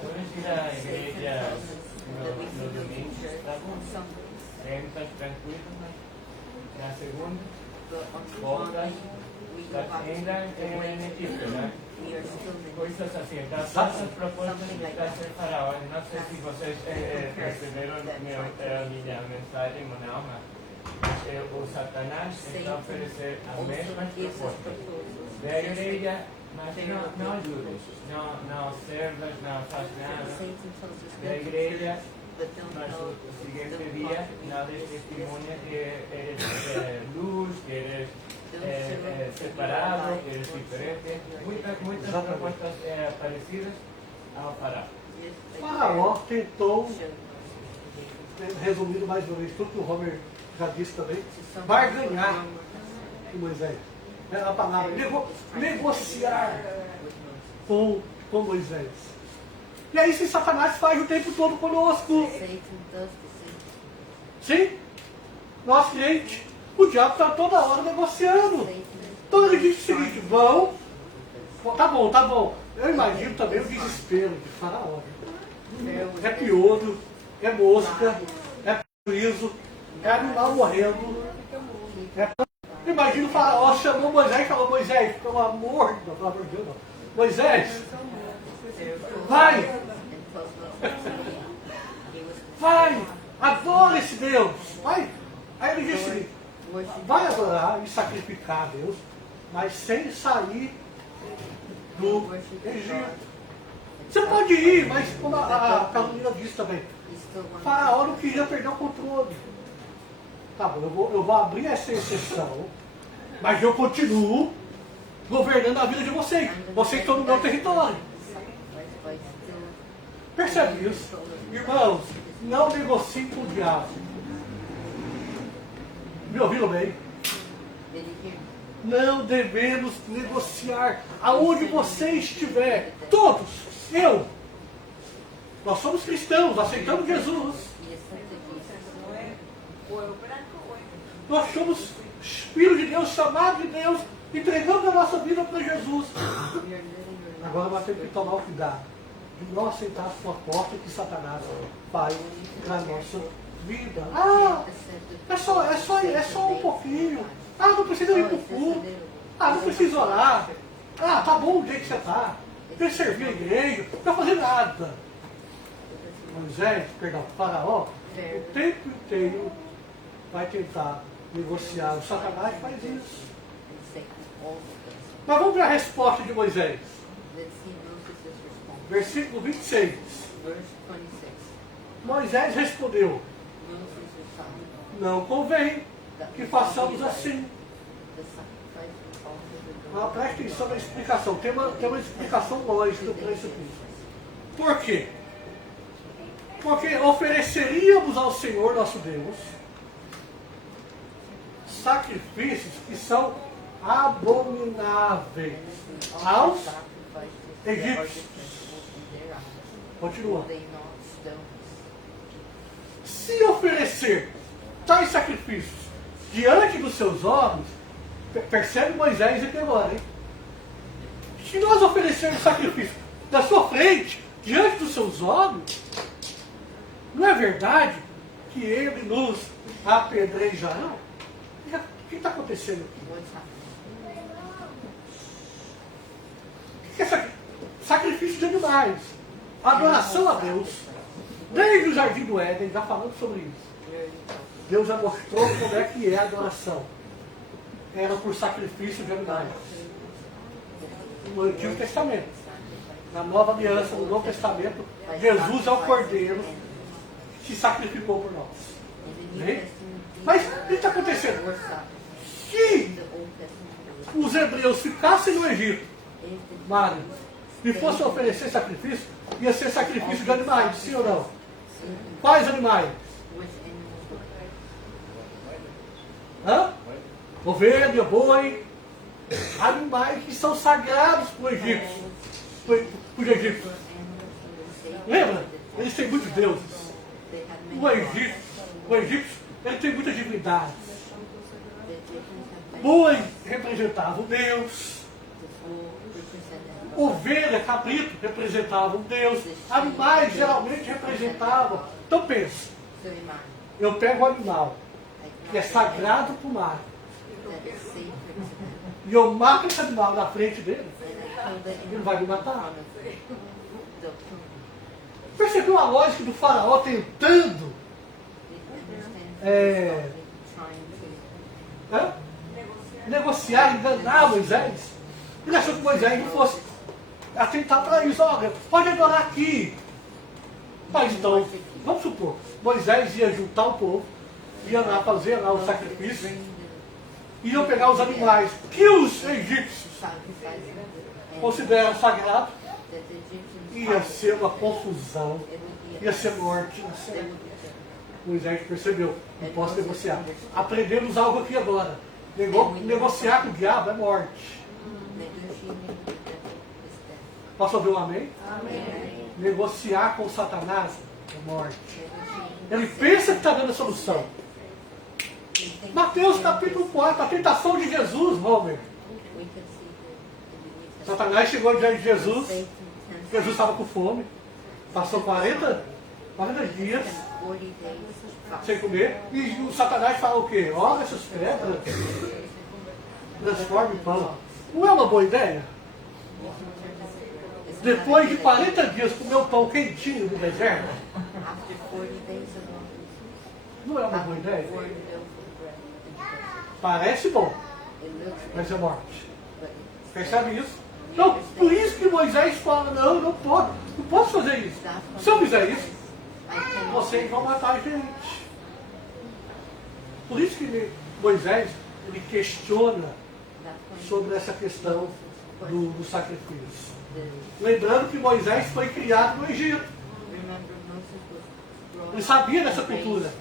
vamos ir à igreja no domingo, tá bom? Sentas tranquilo, na segunda, voltas, ainda em Egipto, né? Coisas assim. Então, essas propostas que traz o Faraó, não sei se vocês receberam minha mensagem, não, mas o Satanás está a oferecer as mesmas propostas da igreja, mas não ajuda, não serve, não faz nada da igreja. Mas o seguinte dia, nada de testemunha que eres luz, que eres separado, que eres diferente. Muitas propostas parecidas ao Faraó. Faraó tentou, resumindo mais uma vez tudo que o Homer já disse também, barganhar com Moisés. Era a palavra, negociar com Moisés. E é isso que Satanás faz o tempo todo conosco. Sim? Nós crentes, o diabo está toda hora negociando. Então ele diz o seguinte, vão, tá bom. Eu imagino também o desespero de Faraó. É piolho, é mosca, é prejuízo, é animal morrendo. Imagina o Faraó chamou Moisés e falou, Moisés, pelo amor de Deus, não. Moisés, vai, adora esse Deus. Vai. Aí ele disse, vai adorar e sacrificar a Deus, mas sem sair do Egito. Você pode ir, mas como a Carolina disse também, o Faraó não queria perder o controle. Tá bom, eu vou abrir essa exceção, mas eu continuo governando a vida de vocês. Vocês estão no meu território. Percebe isso? Irmãos, não negociem com o diabo. Me ouviram bem? Não devemos negociar. Aonde você estiver, todos, nós somos cristãos, aceitamos Jesus. Nós somos filhos de Deus, chamados de Deus, entregamos a nossa vida para Jesus. Agora nós temos que tomar cuidado de não aceitar as propostas que Satanás faz na nossa vida. É só um pouquinho. Não precisa ir para o culto. Não precisa orar. Tá bom o jeito que você está. Não precisa servir a igreja. Não precisa fazer nada. Faraó, o tempo inteiro vai tentar negociar. O Satanás faz isso. Mas vamos ver a resposta de Moisés. Versículo 26. Moisés respondeu, não convém que façamos assim. Preste atenção na explicação. Tem uma explicação lógica para isso aqui. Por quê? Porque ofereceríamos ao Senhor nosso Deus sacrifícios que são abomináveis aos egípcios. Continua. Se oferecer tais sacrifícios diante dos seus olhos, percebe Moisés aqui agora, hein? Se nós oferecermos sacrifício na sua frente, diante dos seus olhos, não é verdade que ele nos apedrejará? O que está acontecendo aqui? O que é sacrifício de animais? Adoração a Deus. Desde o Jardim do Éden, já falando sobre isso. Deus já mostrou como é que é a adoração. Era por sacrifício de animais. No Antigo Testamento. Na Nova Aliança, no Novo Testamento, Jesus é o Cordeiro que se sacrificou por nós. Bem? Mas o que está acontecendo? Se os hebreus ficassem no Egito, Mário, e fosse oferecer sacrifício, ia ser sacrifício de animais, sim ou não? Quais animais? Hã? Ovelha, boi, animais que são sagrados para o egípcio. Para os egípcios. Lembra? Eles têm muitos deuses. O egípcio, ele tem muitas divindades. Boi representava um Deus. Ovelha, cabrito representava um Deus. Animais geralmente representavam. Então pensa, eu pego um animal que é sagrado para o mar e eu mato esse animal na frente dele, ele vai me matar. Percebeu a lógica do faraó tentando negociar, enganar Moisés? Ele achou que Moisés não fosse atentar para isso. Olha, pode adorar aqui. Mas então, vamos supor, Moisés ia juntar o povo, ia lá fazer lá o sacrifício, e iam pegar os animais que os egípcios consideram sagrados, ia ser uma confusão, ia ser morte. Moisés percebeu, não posso negociar. Aprendemos algo aqui agora. Negociar com o diabo é morte. Posso ouvir um amém? Amém. Negociar com Satanás é morte. Ele pensa que está dando a solução. Mateus capítulo 4, a tentação de Jesus, Homer. Satanás chegou diante de Jesus. Jesus estava com fome. Passou 40 dias sem comer. E o Satanás fala o quê? Olha essas pedras. Transforma em pão. Não é uma boa ideia? Depois de 40 dias comer um pão quentinho no deserto. Não é uma boa ideia? Parece bom, mas é morte. Percebe isso? Então, por isso que Moisés fala, não posso fazer isso. Se eu fizer isso, vocês vão matar a gente. Por isso que Moisés, ele questiona sobre essa questão do sacrifício. Lembrando que Moisés foi criado no Egito. Ele sabia dessa cultura.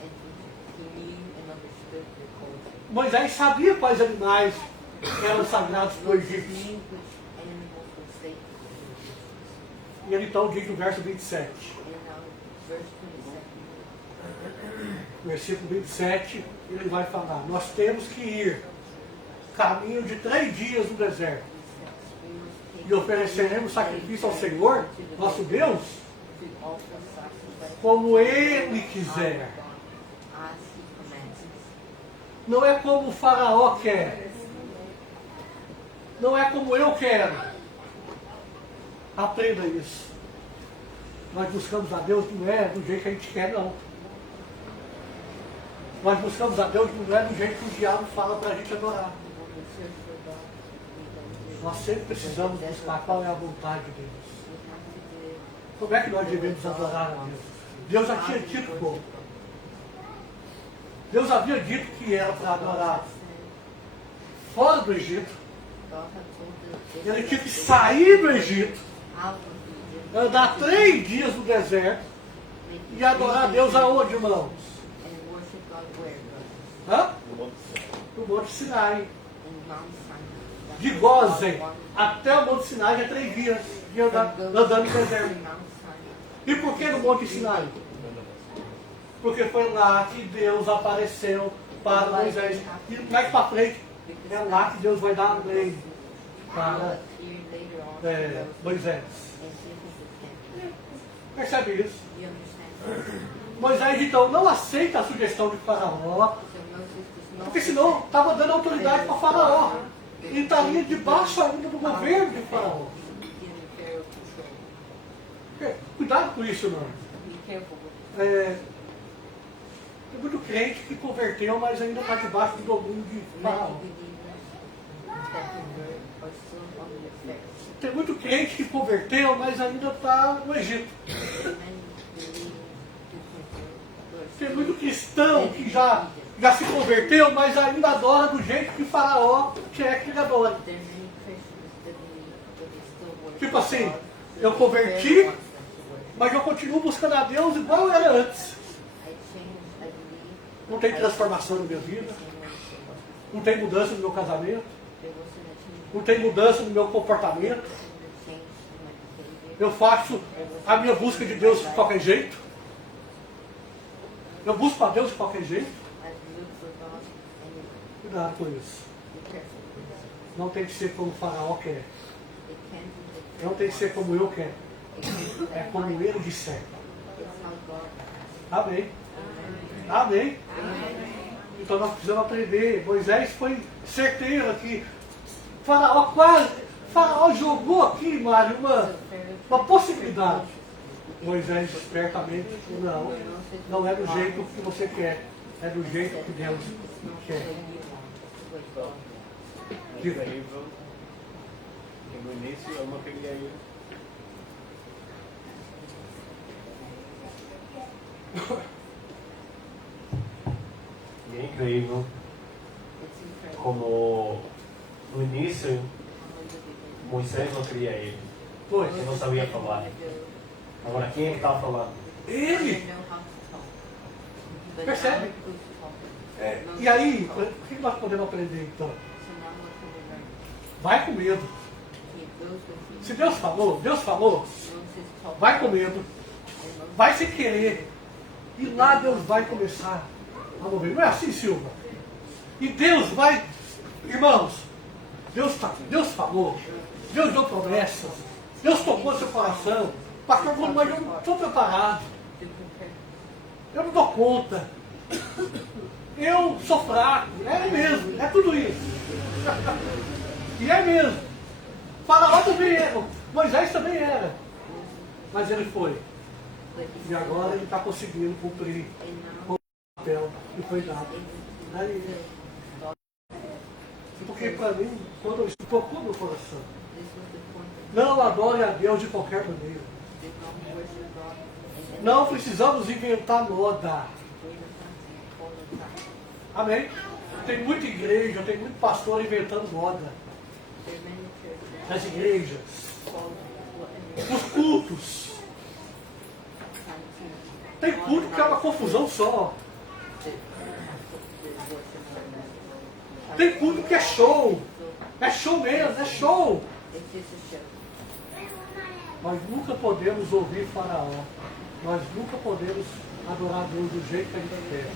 Moisés sabia quais animais eram sagrados para o egípcio. E ele então diz no verso 27. Versículo 27, ele vai falar: nós temos que ir caminho de 3 dias no deserto e ofereceremos sacrifício ao Senhor, nosso Deus, como Ele quiser. Não é como o faraó quer. Não é como eu quero. Aprenda isso. Nós buscamos a Deus não é do jeito que a gente quer, não. Nós buscamos a Deus não é do jeito que o diabo fala para a gente adorar. Nós sempre precisamos buscar qual é a vontade de Deus. Como é que nós devemos adorar a Deus? Deus já tinha dito como. Deus havia dito que era para adorar fora do Egito. Ele tinha que sair do Egito, andar 3 dias no deserto e adorar a Deus aonde, irmãos? No Monte Sinai. De Gósen até o Monte Sinai é 3 dias de andando no deserto. E por que no Monte Sinai? Porque foi lá que Deus apareceu para Moisés. E mais para frente, é lá que Deus vai dar a lei para Moisés. Percebe isso? Moisés então não aceita a sugestão de Faraó, porque senão estava dando autoridade para Faraó. E estaria debaixo ainda do governo de Faraó. Cuidado com isso, irmão. Tem muito crente que converteu, mas ainda está debaixo do domínio de Faraó. Tem muito crente que converteu, mas ainda está no Egito. Tem muito cristão que já se converteu, mas ainda adora do jeito que Faraó quer que ele adore. Tipo assim, eu converti, mas eu continuo buscando a Deus igual eu era antes. Não tem transformação na minha vida. Não tem mudança no meu casamento. Não tem mudança no meu comportamento. Eu faço a minha busca de Deus de qualquer jeito. Eu busco a Deus de qualquer jeito. Cuidado com isso. Não tem que ser como o faraó quer. Não tem que ser como eu quero. É como ele disser. Amém. Amém. Então nós precisamos aprender. Moisés foi certeiro aqui. Faraó jogou aqui, Mário, uma possibilidade. Moisés espertamente, não é do jeito que você quer. É do jeito que Deus quer. Incrível. Que no início eu não queria ir. E é incrível como no início Moisés não queria ir. Pois. Ele não sabia falar. Agora quem é que está falando? Ele! Percebe? E aí, o que nós podemos aprender então? Vai com medo. Se Deus falou, vai com medo. Vai sem querer. E lá Deus vai começar a mover. Não é assim, Silva? E Deus vai, irmãos, Deus falou, Deus deu promessas, Deus tocou seu coração. Pastor, mas eu não estou preparado. Eu não dou conta. Eu sou fraco. É mesmo, é tudo isso. E é mesmo. Faraó também era. Moisés também era. Mas ele foi. E agora ele está conseguindo cumprir o papel que foi dado. Porque para mim, quando isso tocou no coração, não adore a Deus de qualquer maneira. Não precisamos inventar moda. Amém? Tem muita igreja, tem muito pastor inventando moda. Nas igrejas. Nos cultos. Tem culto que é uma confusão só. Tem culto que é show. É show mesmo, é show. Nós nunca podemos ouvir Faraó. Nós nunca podemos adorar Deus do jeito que a gente quer.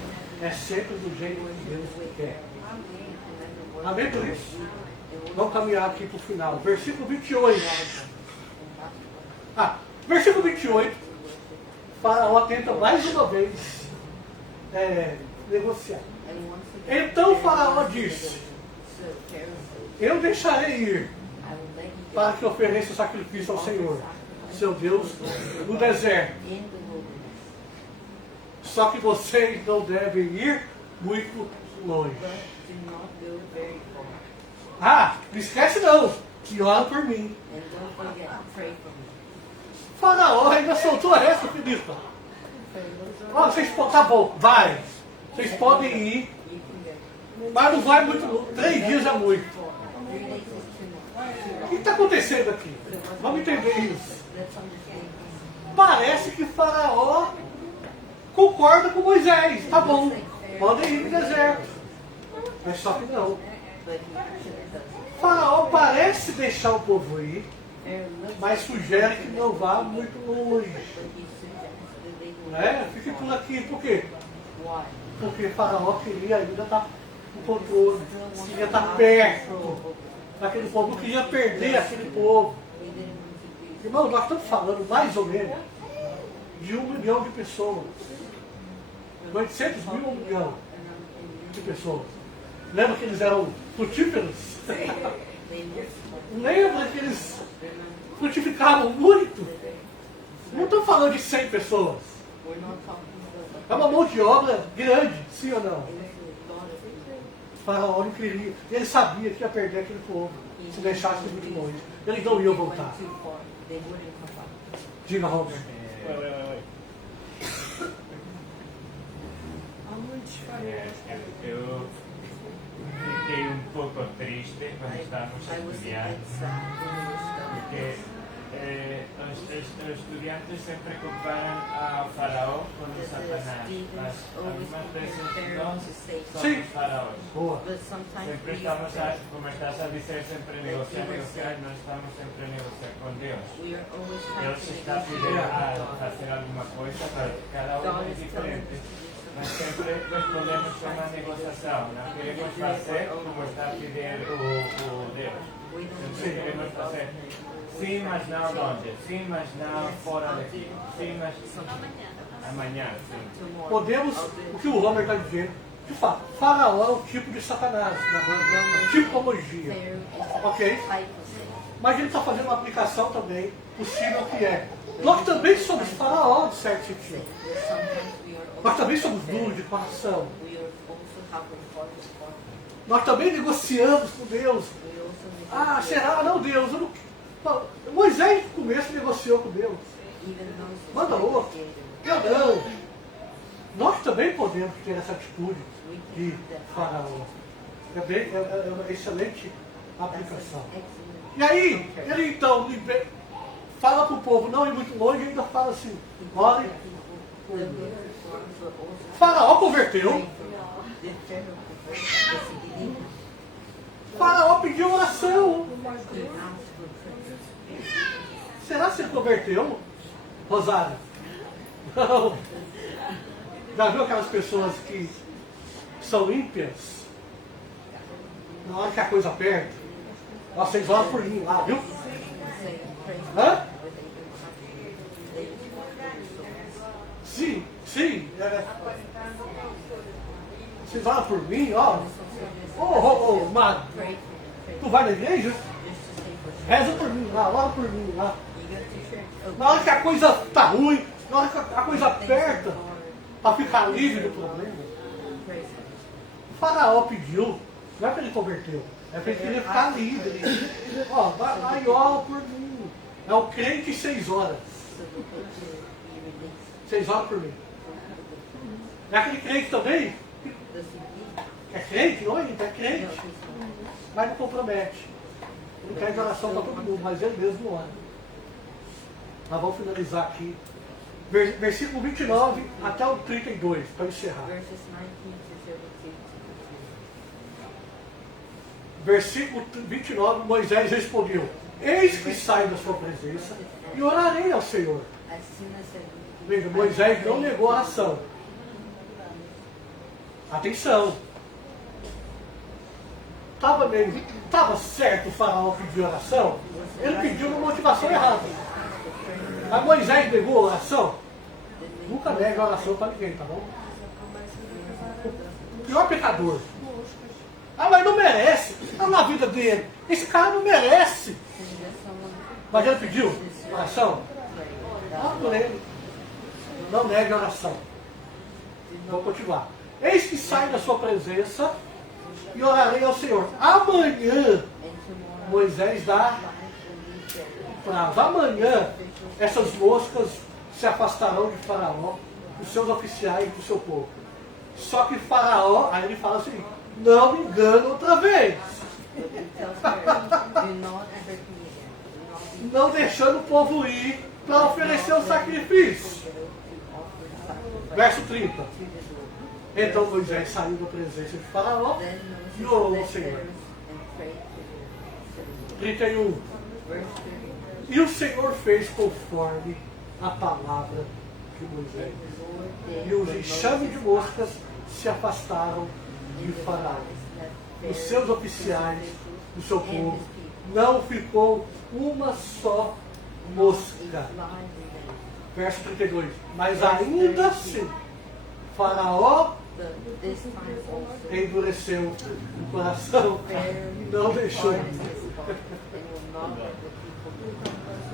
É sempre do jeito que Deus quer. Amém por isso? Vamos caminhar aqui para o final. Versículo 28. Versículo 28. Faraó tenta mais uma vez negociar. Então Faraó disse: eu deixarei ir para que ofereça o sacrifício ao Senhor, seu Deus, no deserto. Só que vocês não devem ir muito longe. Não esquece não, que ora por mim. Faraó ainda soltou essa, Filipe. Vocês podem, tá bom, vai. Vocês podem ir, mas não vai muito longe. 3 dias é muito. O que está acontecendo aqui? Vamos entender isso. Parece que Faraó concorda com Moisés. Tá bom, podem ir no deserto. Mas só que não. Faraó parece deixar o povo ir, mas sugere que não vá muito longe. Fique por aqui. Por quê? Porque Faraó queria ainda estar no controle. Queria estar perto daquele povo. Não queria perder aquele povo. Irmão, nós estamos falando mais ou menos de 1 milhão de pessoas. 800 mil, 1 milhão de pessoas. Lembra que eles eram frutíferos? Lembra que eles frutificavam muito? Não estamos falando de 100 pessoas. É uma mão de obra grande, sim ou não? Faraó não queria. Ele sabia que ia perder aquele povo se deixasse muito longe. Eles não iam voltar. Diga, Robert. fiquei um pouco triste quando estávamos estudando, porque os estudiantes sempre comparam a Faraó com o Satanás, mas algumas vezes não somos faraós. Sempre estamos, como estás a dizer, sempre negociar, não estamos sempre a negociar com Deus. Deus está pedindo a fazer alguma coisa, mas cada um é diferente. Mas sempre respondemos com uma negociação, não queremos fazer como está a pedir o Deus. Sempre queremos fazer sim, mas não longe, sim, mas não fora daqui, sim, mas amanhã, sim. Podemos, o que o Homer está dizendo, de fato, Faraó é um tipo de Satanás, tipologia, ok? Mas ele está fazendo uma aplicação também possível que é, nós também somos Faraó, de certo sentido. Nós também somos duros de coração. Nós também negociamos com Deus. Ah, será? Não, Deus, eu não... Moisés no começo negociou com Deus. Manda outro. Eu não. Nós também podemos ter essa atitude de Faraó. É uma excelente aplicação. E aí, ele então fala para o povo não ir muito longe e ainda fala assim, olha, Faraó converteu. Faraó pediu oração. Será que você converteu, Rosário? Não. Já viu aquelas pessoas que são ímpias? Na hora que a coisa aperta, vocês oram por mim lá, viu? Hã? Sim, sim. Vocês oram por mim, ó. Ô, Mago, tu vai na igreja? Reza por mim lá, ora por mim lá. Na hora que a coisa está ruim, na hora que a coisa aperta, para ficar livre do problema. O Faraó pediu, não é para ele converteu, é para ele querer ficar livre. Ó, vai lá e ora por mim. É o crente 6 horas. 6 horas por mim. É aquele crente também? É crente, não é? É crente. Mas não compromete. Ele pede oração para todo mundo, mas ele mesmo ora. Nós vamos finalizar aqui. Versículo 29 até o 32, para encerrar. Versículo 29, Moisés respondeu: eis que saio da sua presença e orarei ao Senhor. Veja, Moisés não negou a oração. Atenção. Estava certo o Faraó pedir oração? Ele pediu uma motivação errada. Mas Moisés negou a oração? Nunca nega a oração para ninguém, tá bom? O pior pecador. Ah, mas não merece. Está na vida dele. Esse cara não merece. Mas ele pediu oração? Ora por ele. Não negue a oração. Vou continuar. Eis que saio da sua presença e orarei ao Senhor. Amanhã, Moisés dá prazo. Amanhã, essas moscas se afastarão de Faraó, dos seus oficiais, do seu povo. Só que Faraó, aí ele fala assim, não me engana outra vez. Não deixando o povo ir para oferecer o sacrifício. Verso 30. Então Moisés saiu da presença de Faraó e orou ao Senhor. 31. E o Senhor fez conforme a palavra de Moisés. E os enxames de moscas se afastaram de Faraó. Os seus oficiais, do seu povo, não ficou uma só mosca. Verso 32. Mas ainda assim, Faraó endureceu o coração e não deixou.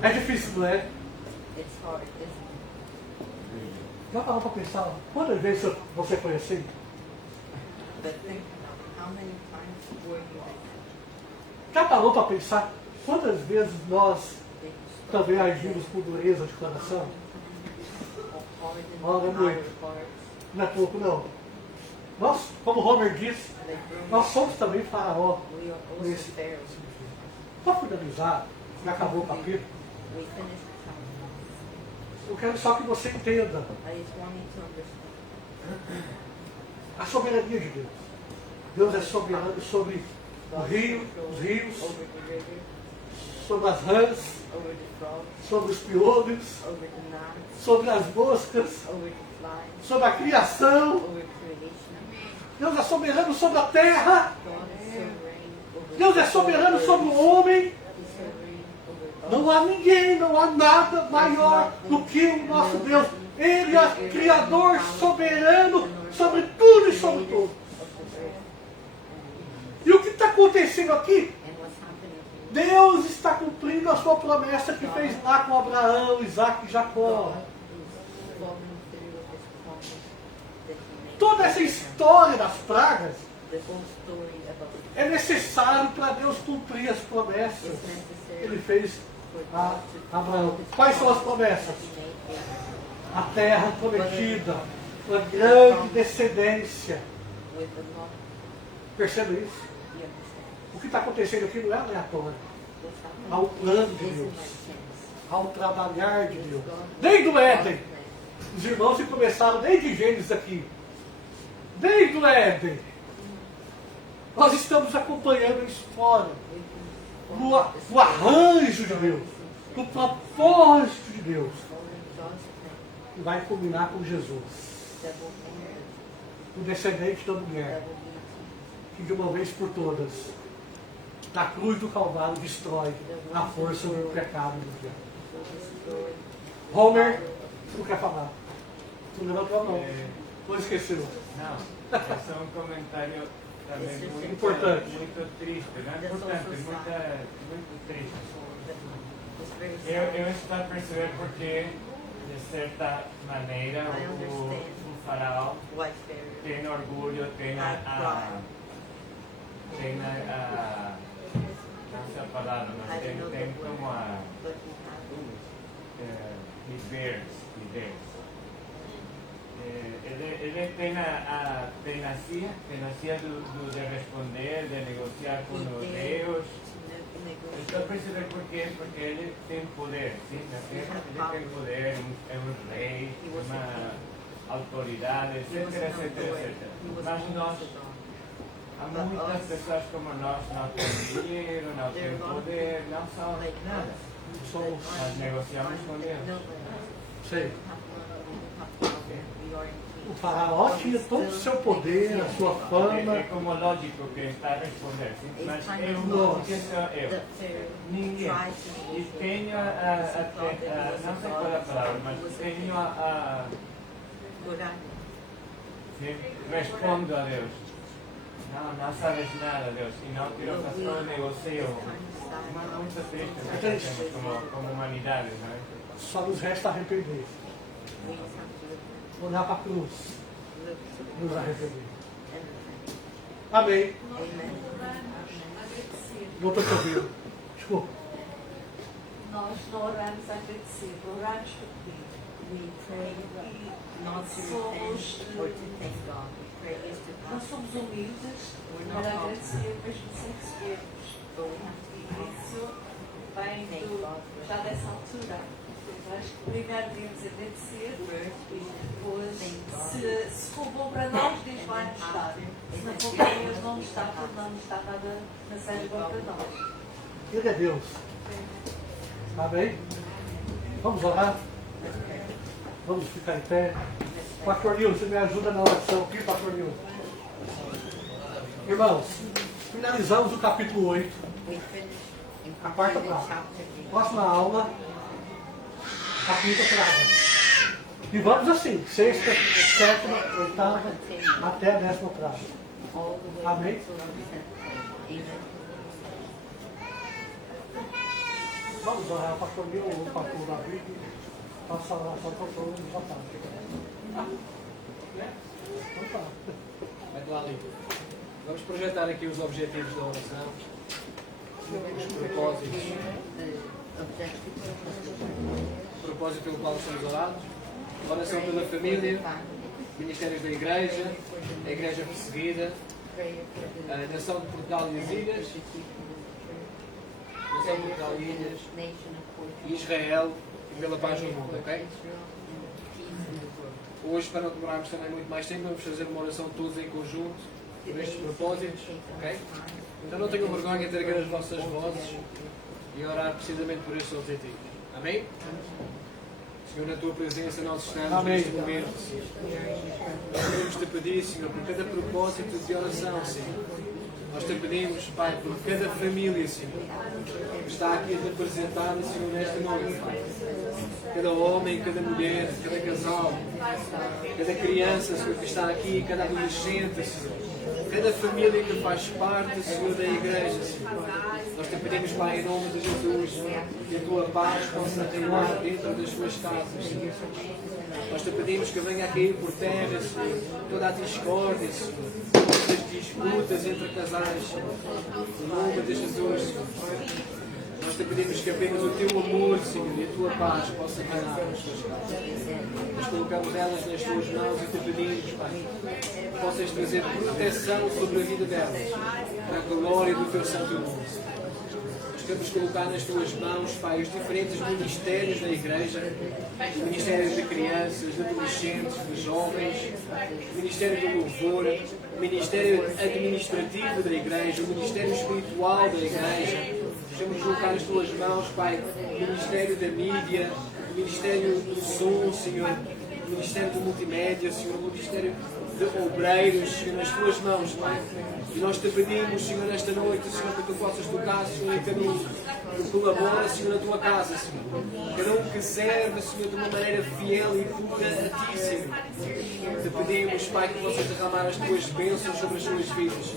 É difícil, não é? Já parou para pensar quantas vezes você foi assim? Já parou para pensar quantas vezes nós também agimos por dureza de coração? Olha, muito. Não é pouco, não. Nós, como Homer disse, nós somos também faraó. We are also Nesse. Pharaoh. Para finalizar, já acabou o capítulo, We finished the chapter. eu quero só que você entenda I just want you to understand a soberania de Deus. Deus é soberano sobre o rio, os rios, over the river, sobre as rãs, over the frogs, sobre os piolhos, over the gnats, sobre as moscas, over the flies, sobre a criação. over creation. Deus é soberano sobre a terra. God is sovereign over Deus é soberano sobre o homem. He's sovereign over God. Não há ninguém, não há nada maior do que o nosso Deus. Ele é Criador soberano sobre tudo e sobre todos. E o que está acontecendo aqui? And what's happening Deus está cumprindo a sua promessa que fez lá com Abraão, Isaac e Jacó. God is following through his promise that he made. Toda essa história das pragas The whole story about é necessário para Deus cumprir as promessas is que necessary Ele fez for a God to Abraão. Quais são as promessas? he made Abraham A terra prometida, uma grande descendência. with the law. Percebe isso? You understand? O que está acontecendo aqui não é aleatório. What's happening? Há um plano de Isn't Deus. by chance. Há um trabalhar de It's Deus. God. Desde o God's Éden. plan. Os irmãos que começaram desde Gênesis aqui. Desde o Éden. Nós estamos acompanhando a história. We've been No arranjo de Deus. No propósito de Deus. following God's plan E vai culminar com Jesus. that will end, O descendente da that mulher. will be Que de uma vez por todas, na cruz do Calvário, destrói a força do pecado do diabo. will destroy. Homer, você não quer falar? Tu levantou a mão. Ou esqueceu? Não, é só um comentário também Esse é muito importante. muito triste, não é That's importante, also muito triste. It's very sad. Eu estou a perceber porque, de certa maneira, I understand. o faraó Why Pharaoh tem orgulho, tem had pride. não sei a palavra, I mas don't know tem the como word, but he had ideias. Ele tem a tenacia de responder, de negociar com os Deus. Estou a perceber por quê? Porque ele tem poder, sim, na terra ele tem poder, é um rei, uma autoridade, etc, etc, etc. Mas nós, há muitas pessoas como nós não têm dinheiro, não têm poder, não são nada. Somos. Nós negociamos com Deus. Sei. We are in O faraó tinha todo o seu poder, a sua fama. É como lógico que está a responder, sim? Mas eu, Nossa. porque sou eu. that Pharaoh Ninguém. tries to E tenho não sei qual é a palavra, mas tenho sim, respondo a Deus. Não sabes nada, Deus. E não quero fazer um negocio. Mas muito triste como humanidade, não é? Só nos resta arrepender. Olhar para a cruz. Nos arrepender. Amém. Não estou te ouvindo. Desculpa. Nós não oramos a agradecer, oramos por ti. We pray not to repent or to thank God. We pray is to Nós ask, somos humildes para agradecer, mesmo sem recebermos. but we have to E ask. isso vem já dessa altura. Mas primeiro devemos agradecer e depois, se for bom para nós, Deus vai nos dar. Se não for para Deus, não nos está, porque não nos está nada, não seja bom para nós. Ele é Deus. Amém? Vamos orar? Vamos ficar em pé. Pastor Nilson, você me ajuda na oração aqui, Pastor Nilson. Irmãos, finalizamos o capítulo 8. We finish in A quarta completed praga. chapter 8. Próxima aula, a quinta praga. E vamos assim, sexta, sétima, oitava, até a 10ª praga. All the way Amém? until the 10th. Amen. Vamos orar, Pastor Nilson, o Pastor Davi. Faça a oração para todos os votados. Então tá. Vai lá, Lito. Vamos projetar aqui os objetivos da oração, os propósitos, The objective o propósito pelo qual somos orados, oração pela família, ministérios da Igreja, a Igreja perseguida, a nação de Portugal e as Ilhas, nação de Portugal e Ilhas, Israel e pela paz no mundo, ok? Hoje, para não demorarmos também muito mais tempo, vamos fazer uma oração todos em conjunto, por estes propósitos, ok? Então não tenham vergonha de erguer as vossas vozes e orar precisamente por estes objetivos. Amém? Senhor, na Tua presença nós estamos neste momento, Senhor. Nós queremos Te pedir, Senhor, por cada propósito de oração, Senhor. Nós Te pedimos, Pai, por cada família, Senhor, que está aqui representada, Senhor, nesta noite, Pai. Cada homem, cada mulher, cada casal, cada criança, Senhor, que está aqui, cada adolescente, Senhor. Cada família que faz parte, Senhor, da Igreja, Senhor. Nós Te pedimos, Pai, em nome de Jesus, que a Tua paz possa reinar dentro das Suas casas, Senhor. Nós Te pedimos que venha a cair por terra, Senhor, toda a discórdia, Senhor, todas as disputas entre casais, Senhor. Em nome de Jesus, Senhor. Nós Te pedimos que apenas o Teu amor, Senhor, e a Tua paz possa reinar nas Tuas casas. Nós colocamos elas nas Tuas mãos e Te pedimos, Pai, que possas trazer proteção sobre a vida delas, para a glória do Teu santo nome, Senhor. Nós queremos colocar nas Tuas mãos, Pai, os diferentes ministérios da Igreja, o Ministério de Crianças, de Adolescentes, de Jovens, o Ministério do Louvor, o Ministério Administrativo da Igreja, o Ministério Espiritual da Igreja. Queremos colocar nas Tuas mãos, Pai, o Ministério da Mídia, o Ministério do Som, Senhor, o Ministério do Multimédia, Senhor, o Ministério de Obreiros, Senhor, nas Tuas mãos, Pai. E nós Te pedimos, Senhor, nesta noite, Senhor, que Tu possas tocar, Senhor, em cada um que colabora, Senhor, na Tua casa, Senhor. Cada um que serve, Senhor, de uma maneira fiel e pura a Ti, Senhor. Te pedimos, Pai, que possas derramar as Tuas bênçãos sobre as suas vidas,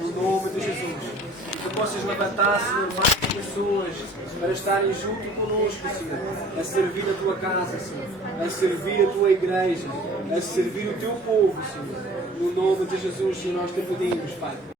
no nome de Jesus. Que possas levantar, Senhor, mais pessoas para estarem junto conosco, Senhor, a servir a Tua casa, Senhor, a servir a Tua Igreja, a servir o Teu povo, Senhor. No nome de Jesus, Senhor, nós Te pedimos, Pai.